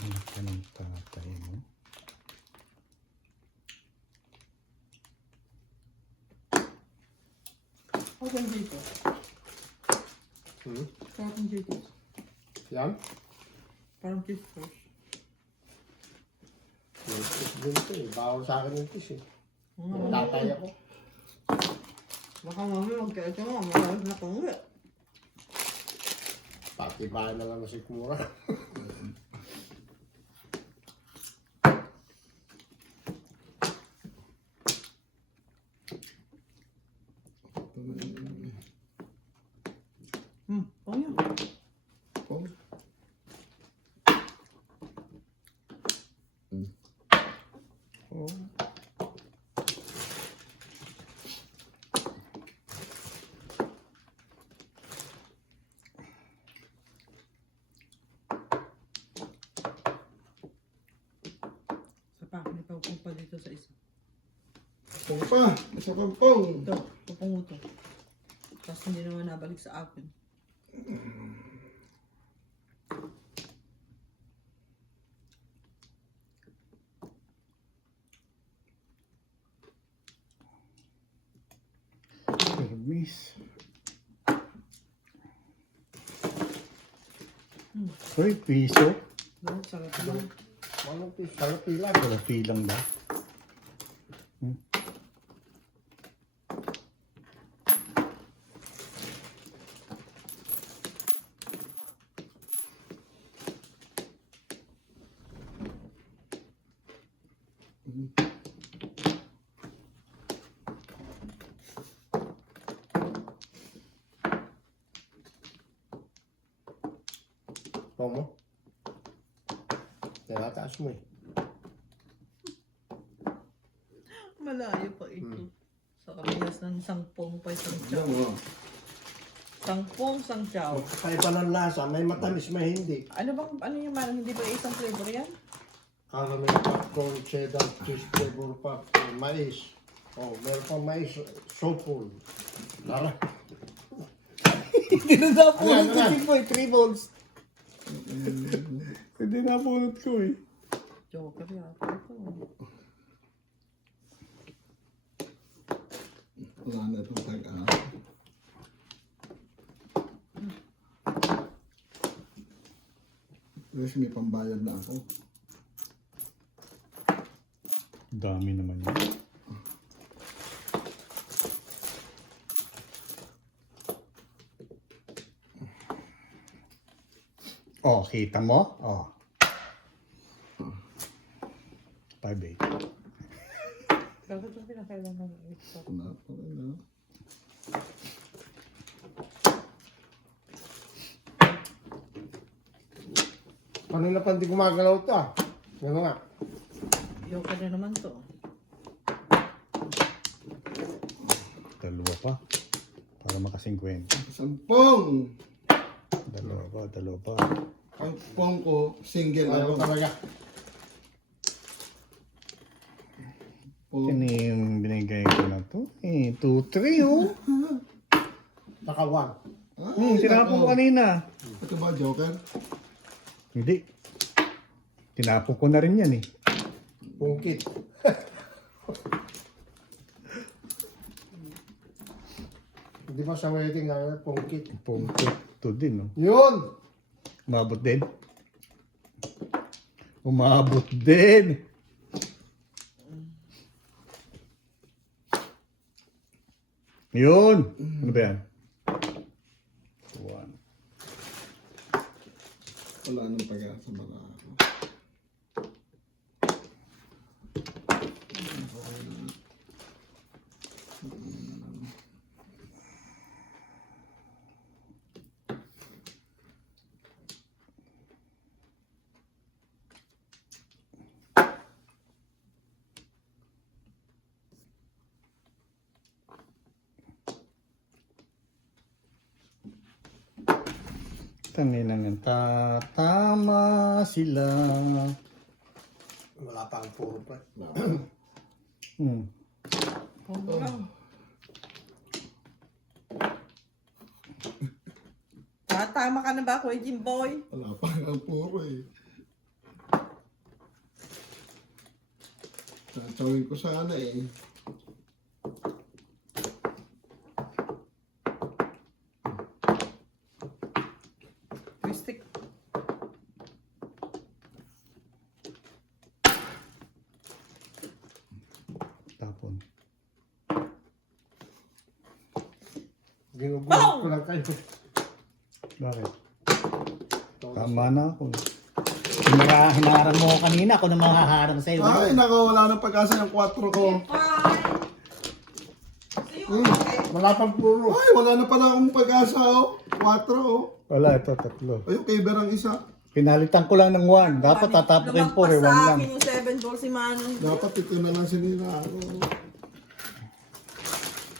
Ano ka ng tatay mo? Parang dito. Hmm? Parang dito. Yan. Parang cheese sauce. May fish din ito eh. Bawal sa akin yung fish eh. Mm. Tatay ako. Baka mami magkaito mo, maraming na kong uwi. Pati bahay na lang si Kumura. Ito na yun. Oh yun. Oh. Oh. Sa pa, may pagpong pa dito sa isa. Pong pa! Isa pang pong! Ito, pupong ito. Tapos hindi naman nabalik sa akin. Service. Uy, piso. Dahil sarap lang. Anong fish? Salapi lang. Wala pilang ba? Pong mo? Tinataas mo eh. Malayo pa ito. Sa kabilas ng sangpong pa isang Alam chow. mo, Sangpong, sang chow. Kaiba ng lasa. May matamis, may hindi. Ano bang, ano yung manang hindi ba isang flavor yan? Caramel popcorn, cheddar, cheese flavor popcorn, mais. Oh, meron pang mais, soulful. Tara. Hindi na napulot Ano yan? ko po eh, 3 volts. Hindi napulot ko eh. Joker yata ito. wala na itong tag-a. Tapos may pambayad na ako. Dami naman yun. Oh, kita mo? Oh. 5-8. Pero ito pinakailangan ng ito. Na pa rin na. Kanina pa hindi gumagalaw ito ah. Gano'n nga. Joker na naman to. Dalawa pa. Para maka-50. Sampung! Dalawa pa. Ang pong ko, single Ayaw ako. talaga. Pong. Yan yung binigay ko na to. 2-3 oh. Naka-1. Tinapon ko nako. kanina. Ito ba, Joker? Hindi. Tinapon ko na rin yan eh. Pungkit. Di ba sa waiting na pungkit? Ito din, no? Yun! Umabot din. Umabot din. Yun. Ano ba yan? 1. Wala nang pag-asa mga ako. Tangina ng tatama sila. Wala pa ang puro pa. Hmm. Huwag lang. Tama ka na ba, Kuya Jimboy? Wala pa ang puro eh. Tatawin ko sana eh. Twistic. Tapon. Ginugulat ko lang kayo. Bakit? Tama na ako. Hinaharang mo ako kanina. Ako na mahaharang sa'yo. Ay, nako, wala nang pag-asa yung 4 ko. Wala pang puro. Ay, wala na pala akong pag-asa oh. 4 oh. Wala, ito, 3. Ayun, kay Berang isa. Pinalitan ko lang ng 1. Dapat tatapos ko yung 4, 1 Lumagpas sa lang. akin yung 7 goals si Manong. Dapat ito na lang sinira ako.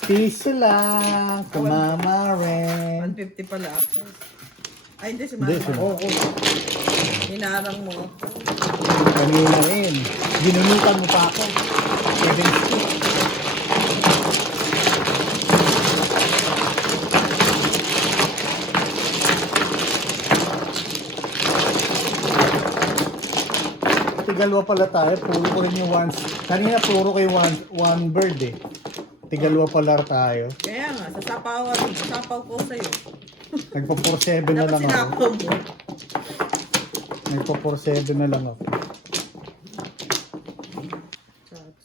Piso lang. Kumama rin. 150 pala ako. Ay, hindi si Hindi, Manong. sino? Hinarang mo. Kanina rin. Ginunukan mo pa ako. 7 stick. Tigalwa pala tayo. Puro ko rin yung one. Kanina puro ko yung one bird eh. Tigalwa pala tayo. Kaya nga, sasapaw ko sa'yo. Nagpa 4-7 na Dapat lang ako. sinapaw mo. Nagpa 4-7 na lang ako.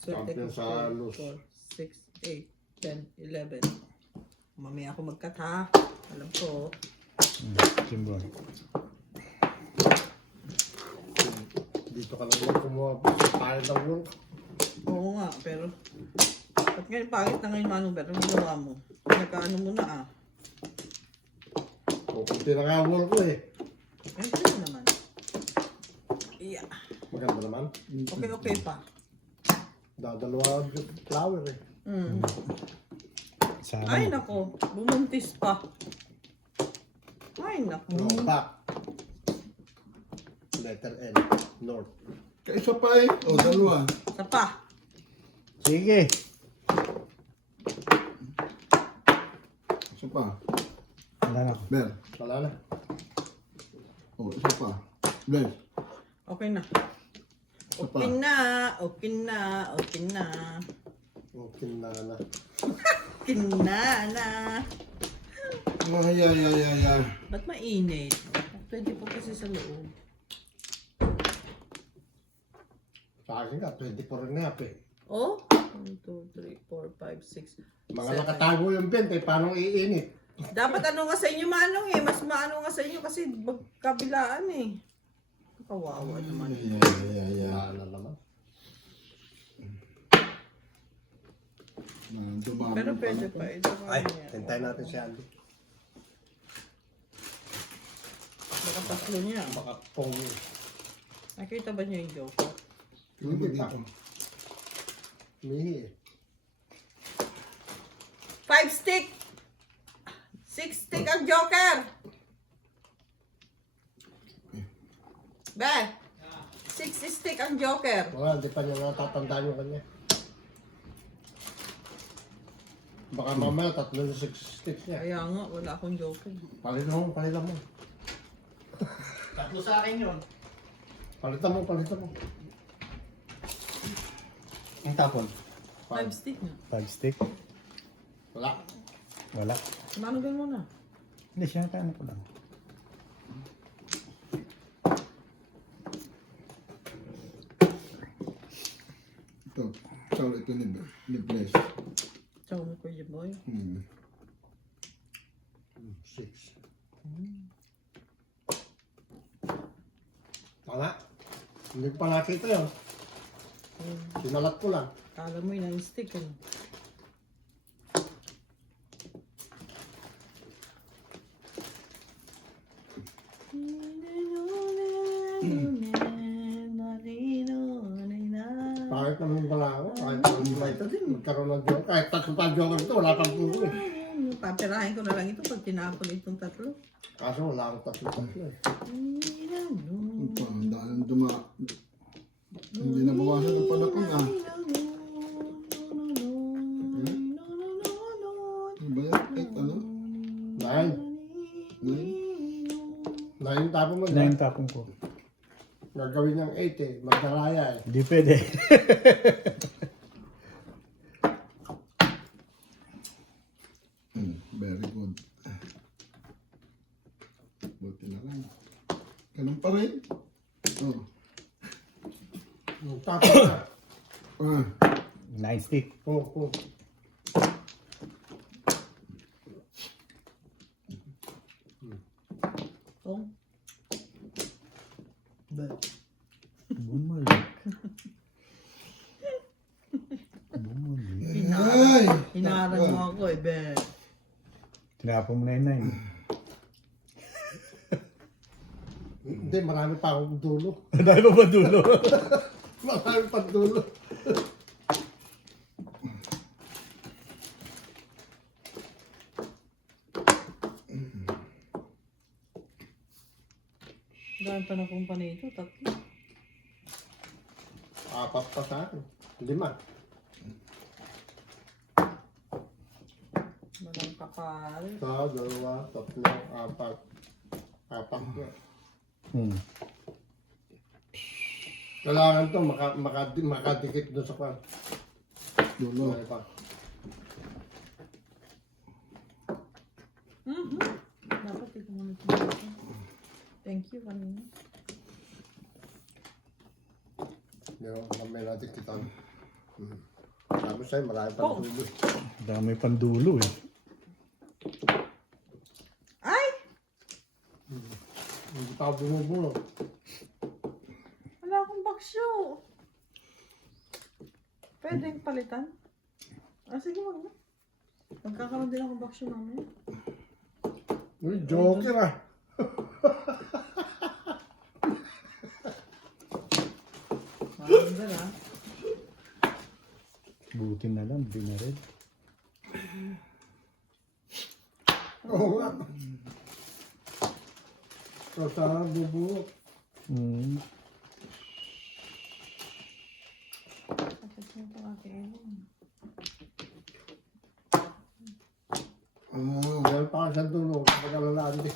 Champion sa halos. 4, 6, 8, 10, 11. Mamaya ako mag-cut ha. Alam ko. Simbo. Dito ka lang kumuha sa tayo ng work. Oo nga, pero ba't ngayon pangit na ngayon Manong Ber? Ang ginawa mo? Nagkaano mo na ah. Pupunti na nga work ko eh. Ay, ito naman. Yeah. Maganda naman. Okay pa. Dadalawa flower eh. Mm. Sana. Ay, nako. Bumuntis pa. Ay, nako. No, back. Letter N. North. Kaisa pa eh. O, dalawa. Isa pa. Sige. Isa pa. Wala na. Ber. Wala na. O, isa pa. Ber. Okay na. Isa pa. Okay na. Okay na. Okay na. Okay na na. Kinana. Ay, ay, ay, ay, ay. Ba't mainit? Pwede po kasi sa loob. Sa akin ka, 24 na eh. Oh? 1, 2, 3, 4, 5, 6, Mga 7. nakatago yung bent eh, paano iinit? Dapat ano nga sa inyo Manong eh. Mas maano nga sa inyo kasi magkabilaan eh. Kawawa naman. Ay, ay, ay, ay. Wala na naman. Dumami Pero pa pwede na to. pa. Ito Ay, hintayin natin si Andy. Baka tatlo niya. Baka pong Nakita ba niyo yung joke? Hindi pa. mihi eh. 5 stick! 6 stick ang joker! Be! 6 stick ang joker. Wala, hindi pa niya natatandaan yung kanya. Baka mamaya 3 na 6 sticks niya. Kaya nga, wala akong joker. Palitan mo. Tatlo sa akin yun. Palitan mo. Ang tapon. 5 stick na. 5 stick. Wala. Wala. Managal mo na. Hindi siya, kaya ano ko lang. Ito. Ito ni Bless. Tsaka mo Kuya Boy. Hmm. 6. Tama. Hindi ko pa nakita yun. Sinalat ko lang. Kala mo yun ang stick eh. Kahit naman pala ako, kahit naman pala ito din, magkaroon ng joke. Kahit tatlo pa joke ito, wala pang puso eh. Papirahin ko na lang ito pag tinapon itong tatlo. Kaso wala akong tatlo eh. Ito, ang daan hindi na bawasan ng panapon ah. Ano ba yan? 8 ano? 9. 9 tapo mo Na na. yung tapong ko. Gagawin ng 8 eh. Magdaraya eh. Hindi pwede. Very good. Buti na lang. Ganun pa rin. Oh. Yung tapo na. Ah. 9 stick. Oo. Oh. Bumalik. Bumalik. Ay! Hinarang mo ako eh, Ben. Tinapong mo na yung 9. Hindi, marami pa akong dulo. Dahil pa ba dulo? Marami pa dulo. Dahil pa na kung panito, tatlo. 4 pa sa akin. 5. Walang kapal. 1, 2, 3, 4. 4 na. Kailangan to makadikit doon sa kwan. Dulo. Marami pa. Dapat ito muna ito. Thank you, kanina. Pero mamaya natin kita. Sabi sa'yo, marami pa Oh. dulo. Dami pang dulo eh. Ay! Hindi pa ako bumubulo. Wala akong baksyo. Pwedeng palitan? Ah, sige, wag na. Magkakaroon din akong baksyo namin. Uy, joker ah. Maganda na. Buti na lang, di na rin. Oo nga. So, sana bubuo. Kapit mo pa kakielong. Meron pa kasi ang dulo. Kapag alalaan din.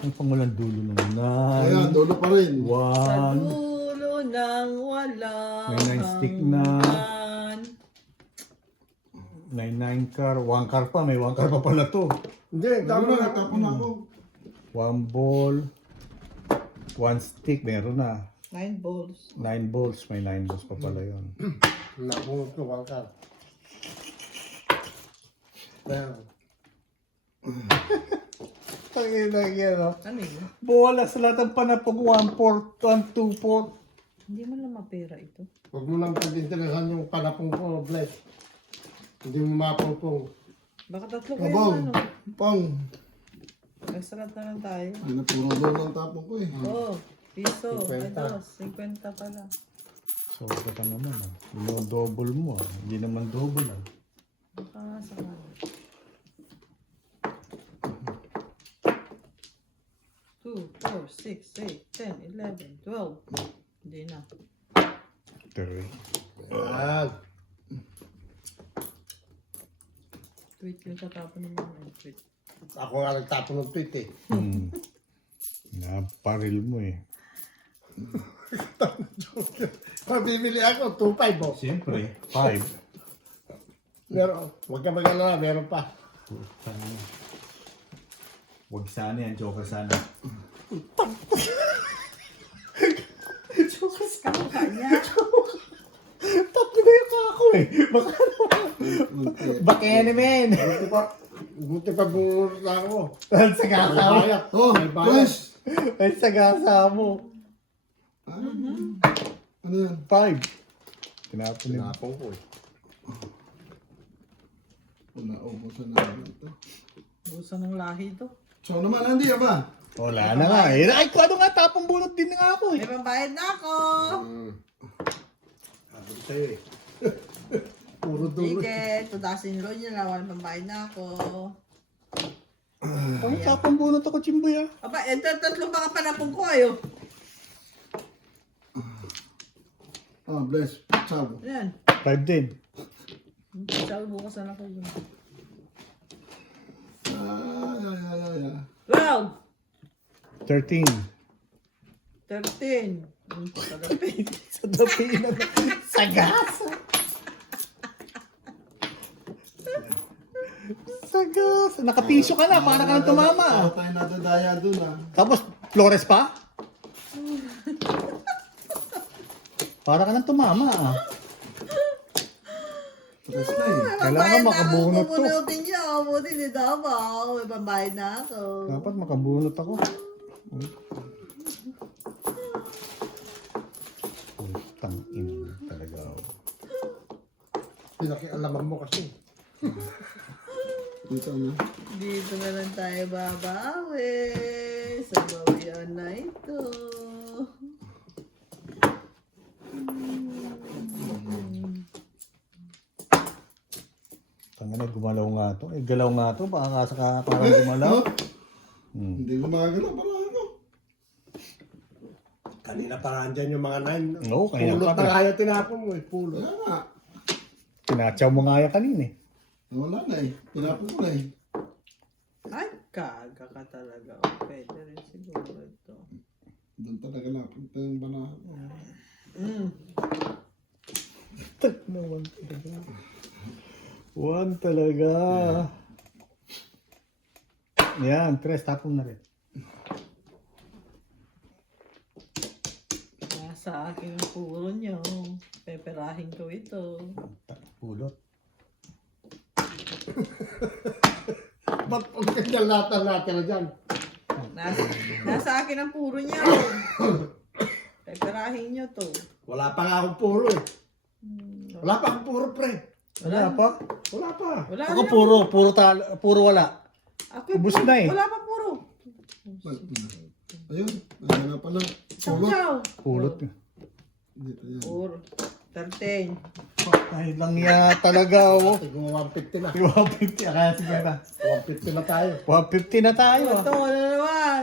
Ang pangulang dulo ng Ayan, dulo pa rin. 9. Sa 1. dulo ng wala. May 9 stick na. 9 car. 1 car pa. May 1 car pa pala to. Hindi, Tama tama na, na. tapon ako. 1 ball. 1 stick. Meron na. 9 balls. 9 balls. May 9 balls pa pala yun. Napunod ko, wangkar. Pero, Tangina yan, no? Ano yun? Bola sa lahat ng panapog. 1-4. 1-2-4. Hindi mo lang mapera ito. huwag mo lang pag-interesan yung panapong ko, bless. Hindi mo mapupong. Baka tatlo kayo Abang. ano. Pang. Nagsalat na lang tayo. Hindi na puro dulo ang tapon ko eh. Oh, piso. 50. Ito, 50 pala. Sobra ka naman, ah. Yung double mo, ah. Hindi naman double, ah. Baka nga sa kanan. Two, 4, 6, 8, 10, 11, 12. Hindi na. 3. Yan. Tweet yung tatapon ng mga tweet. Ako nga nagtapon ng tweet eh. Naparil mo, eh. Mabibili ako, 2.5 oh. Siyempre, 5. Meron, huwag ka mag-alala, meron pa. Putang ina. Huwag sana yan, joker sana. Chukas ka mo kanya. Tatlo na yung kako eh. Baka baka yan men. Buti pa bungot na ako. Ang May sagasa mo. bayat. Oh, May bayat. plus! Ang sagasa mo. Ano yan? 5. Tinapon yun. Tinapon ko eh. Wala, ubusan na ito. Busa ng lahi to. So naman, Andy, ba? Wala na nga eh. Ay, kung ano nga, tapong bunot din nga ako eh. May pambayad na ako. Sabi ko sa'yo eh. Puro dulo. Sige, tudasin ron yun na. Walang pambayad na ako. Ano tapong bunot ako, Chimboy ah. Aba, ito tatlo mga panapong ko ayo. Ah, bless. Ciao. Ayan. 5 din. Sabi bukas na ako yun. Ay. 12. 13. 13. Sarapin. Sa dapi na sagasa. Sagasa. Nakapiso ka na, para ka nang tumama ah. Ako tayo nadadaya dun ah. Tapos, Flores pa? Para ka nang tumama ah. Tapos na eh. Kailangan makabunot to. Pupunutin niyo. Buti ni Davao. May pambayad na ako. Dapat makabunot ako. Putang ina talaga ako. Pinakialaman mo kasi. Dito na. Dito na lang tayo babawi. Sa bawian na ito. Tangina, gumalaw nga to. Eh, galaw nga to. Baka saka parang gumalaw. Hindi gumagalaw pala ako. Kanina pa nandyan yung mga 9. Oo, kanina Pulot pa. na kaya tinapon mo eh. Pulot. Kaya nga. Tinatsaw mo nga yan kanina eh. Wala na eh. Tinapon ko na eh. Ay, kaga ka talaga. O, pwede rin siguro ito. Doon talaga napunta yung banahan. Naman talaga. One talaga. Yan, 3. Tapon na rin. Nasa akin ang puro nyo. Peperahin ko ito. Pulot. Ba't pag kanyang natin na dyan? Nasa akin ang puro nyo. Peperahin nyo to. Wala pa nga akong puro eh. Wala pa akong puro pre. Wala pa? Wala pa. Wala Ako na. puro wala. Ako, Ubus na eh. Wala pa puro. Ayun. Ayun na pala. Chow Pulot. chow. Pulot. Dito yan. Puro. 13. Ay lang ya talaga oh. Siguro 150 na. 150. Kaya sige na. 150 na tayo. 150 na tayo ah. Ito, ano naman?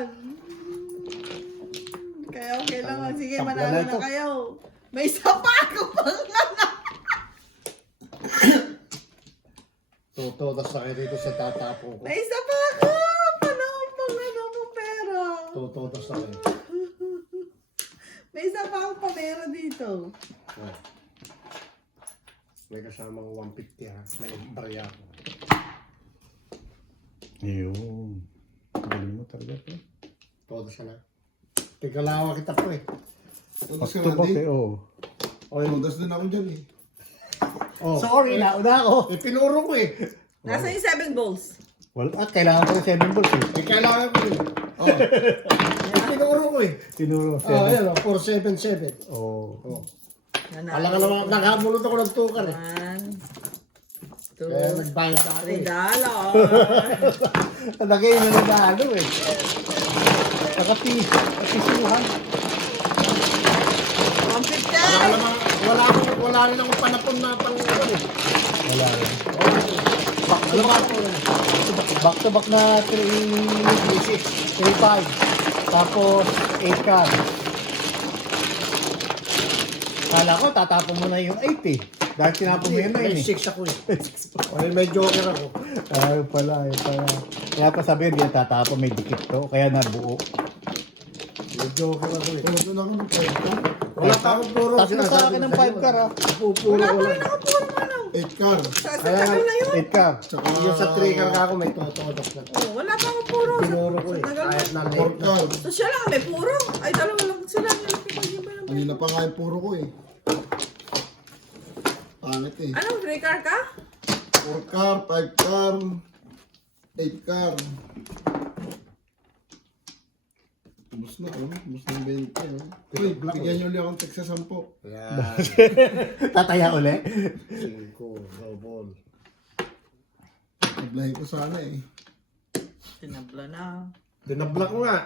Kaya okay lang. Sige, Tapos manalo na na ito. kayo. May isa pa ako pang Tutodas na kayo dito sa tatapon ko. May isa pa ako. Panahon pang ano mo pera. Tutodas na kayo. May isa pa akong pamera dito. Oh. May kasamang 150 ha. May barya ako. Ayun. Galing mo talaga po. Todas na. Tigalawa kita po eh. Tapos Back ka to back Andy. eh oh. Tudas din ako dyan eh. Oh. Sorry, nauna ako. Eh, pinuro ko eh. Nasa yung 7 balls. Wala, kailangan ko ng 7 balls eh. Eh, kailangan ko eh. Oh. Eh, pinuro ko eh. Tinuro Oh, 7. ayan o. 477. Oh. Oh. Nanalo. Alam ka naman, nakabulot ako ng tukar eh. 1, Kaya 2, nagbayad na ako eh. $3. Talagay mo na nalo eh. Nakapisuhan. 150. Wala rin akong panapon na pang ano eh. Wala rin. Back to back na 3-5. Tapos 8 card. Kala ko tatapon mo na yung 8 eh. Dahil tinapon mo yun na May yun eh. 6 ako eh. May joker ako. Ay pala. Kaya pa sabi hindi tatapon, may dikit to. Kaya nabuo. May joker ako eh. Pulot na ako ng pwede. Wala pa akong puro. Tapos sa akin ng 5 card ah. Pupuro ko lang. Nakapuro mo lang. 8 car. Sa tagal na yun. 8 ka. Tsaka Yung sa trigger ka ako may totodok na. Oh, wala pa akong puro. Pinuro ko eh. Sa tagal na. Kahit na 4 late na. car. So siya lang may puro. Ay, dalawa lang sila. Nilaki ko yung ba Kanina pa nga yung puro ko eh. Pangit eh. Anong 3 car ka? 4 car, 5 car, 8 car. Ubus na oh. Ubus na yung 20 oh. Uy, bigyan nyo ulit akong text sa 10. Yan. Tataya uli. 5, double. Nablahin ko sana eh. Tinabla na. Dinablock ko nga.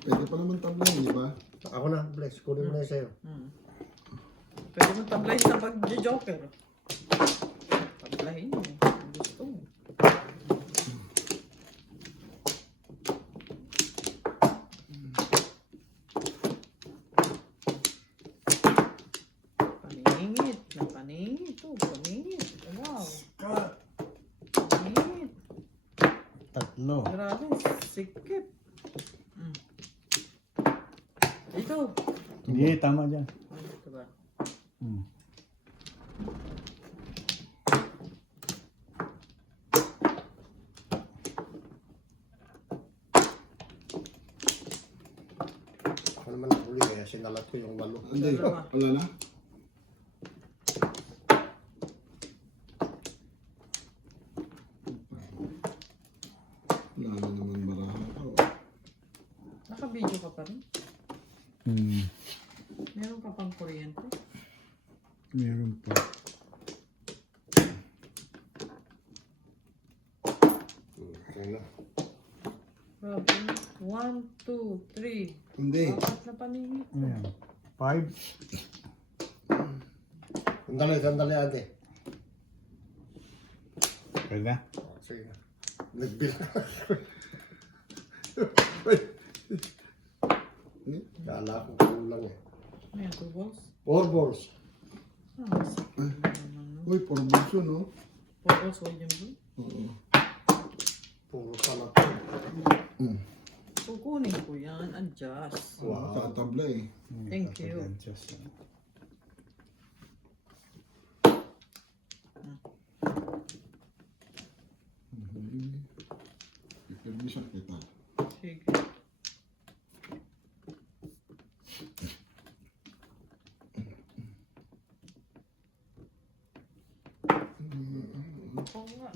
Pwede pa naman tablahin, di ba? Ako na, bless. Kunin mo na yung sa'yo. Pwede mo tablahin sa pag-joker. Tablahin mo. Kung gusto mo. Paningit. Na paningit. Oh, paningit. Wow. Paningit. Tatlo. Grabe. Sikip. Ito. Hindi, tama dyan. Ano ito ba? Hmm. Ako naman nahuli kaya sinalat ko yung walo. Hindi, Dalawa. wala na. Wala na naman barahan ko. Naka-video ka pa rin? Hmm. Meron ka pang kuryente? Meron pa. Okay na. Grabe. 1, 2, 3. Hindi. 4 na paningit. Ayan. 5. Sandali ate. Pwede na. Oh, sige na. Nagbilang. Kala ko kulang eh. May 2 balls. 4 balls. Ah, sakit naman. No? Uy, promotion no? 4 balls, huwag yung blue. Oo. Puro pala to. Kukunin ko yan. Adjust. Wow. Tatabla eh. Thank you. Adjust. Permission kita. Sige. Oo nga.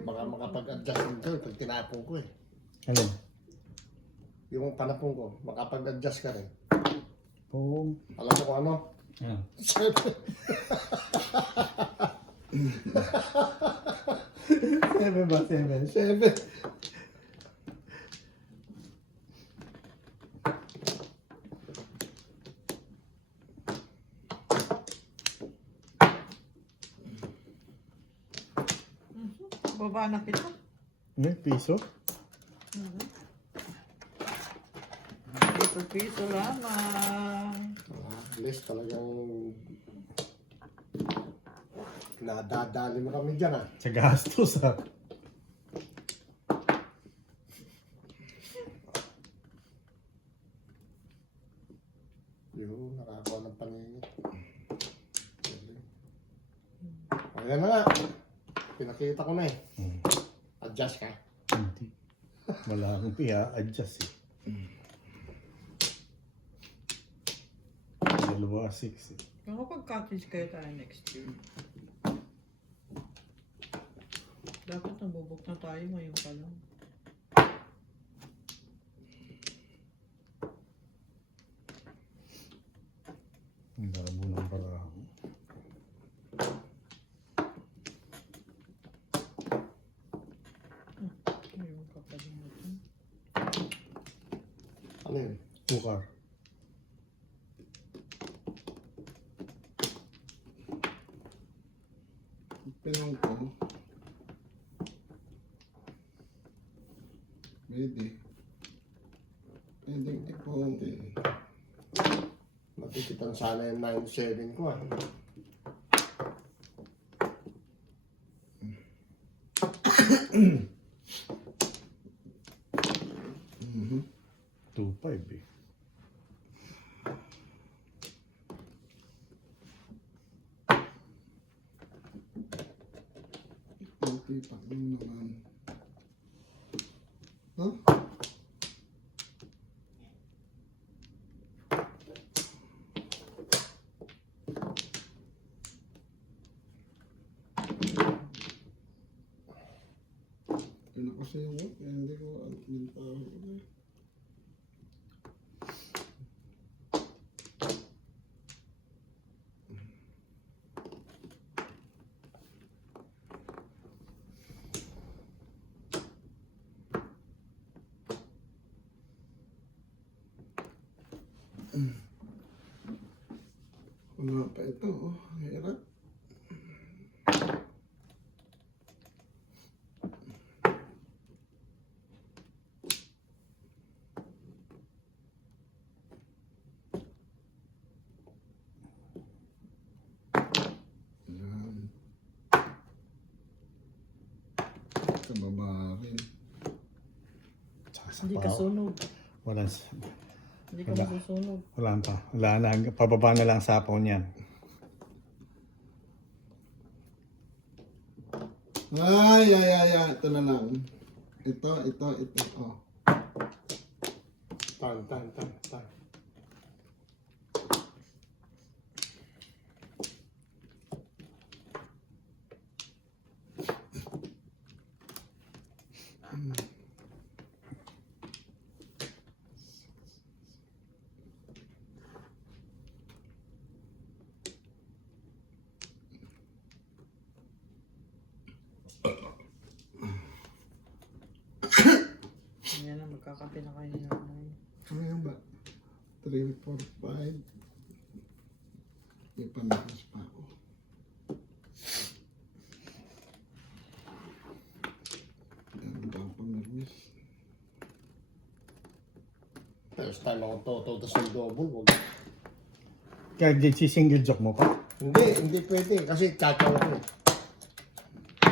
Baka makapag-adjust din ko pag tinapon ko eh. Alin? Yung panapon ko, makapag-adjust ka rin. Oo. Alam mo kung ano? Ayan. Seven ba? Seven. 7. Baba na kita. May piso? Piso lamang. Bless talagang nadadali mo kami dyan ah. Sa gastos ha. Yun, nakakuha ng paningit. Ayan na nga. Pinakita ko na eh. Adjust ka. Hindi. Wala akong i-adjust eh. Dalawa, 6 eh. Kapag-cottage kayo tayo next year. Dapat nabubok na tayo ngayon pa lang. Ang labo ng parang. Ngayon ka pa din natin. Ano yun? Tukar. Pinong ko. Pwede. Pwede ipong. Matikitan sana yung 9-7 ko ah. Mhm. 2-5 eh. Pag naman. Huh? Yun ako sa iyo, kaya hindi ko yung tao. Wala pa ito, oh. Hirap. Yan. Sa baba rin. Tsaka sa Hindi pao. ka sunog. Walang, Hindi ka Wala. masusunog. wala pa. Wala na. Pababa na lang sapaw niyan. Ay. Ito na lang. Ito. Oh. Tan. Yan na, magkakape na kayo ni nanay. Ano yan ba? 3, 4, 5. May panakas pa ako. Yan ba ang pang-nervous? First time ako tototas ng double. Kaya single joke mo pa. Hindi pwede. Kasi kakaw ko.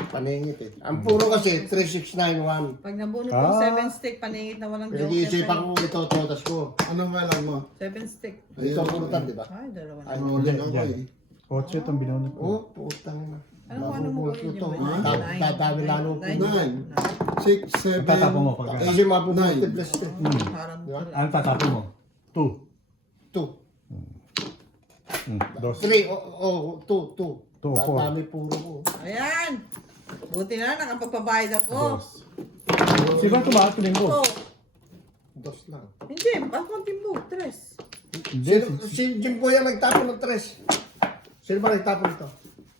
Paningit eh. Ang puro kasi 3691. Pag nabunot Ah. yung 7 stick, paningit na walang joke. Pinag-iisipan ko ito totas ko. Anong kailan mo? 7 stick. Ito ang purutan, di ba? Ay, dalawa na. Ay, Ano ulit ako yan. eh. 8 itong binunod ko. oh, putang na. Ano mo Mabubulot ko ulit to. yun? Dadami lalo ko. 9, 6, 7, Tatapon mo pag Kasi mabubultibles ko. Parang Di ba? Ano tatapon mo? 2. 2. 2. 3. Oh, 2. Two, four. Dami puro ko. Ayan! Buti na, nakapagpabayad ako. 2. Sino ba tumating ko? Oh, Dos lang. hindi, ang konting book, 3. Hindi. Si Jimboy ang nagtapon ng 3. Sino ba nagtapon ito?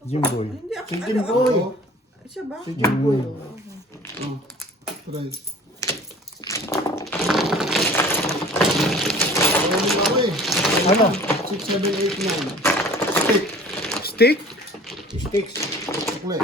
Jimboy. Hindi ako, Si Jimboy. Siya ba? Si Jimboy. oh, 3. Ano mo ako eh? Ano? 6, 7, 8, 9. Stick. Steak? Sticks. Sukle.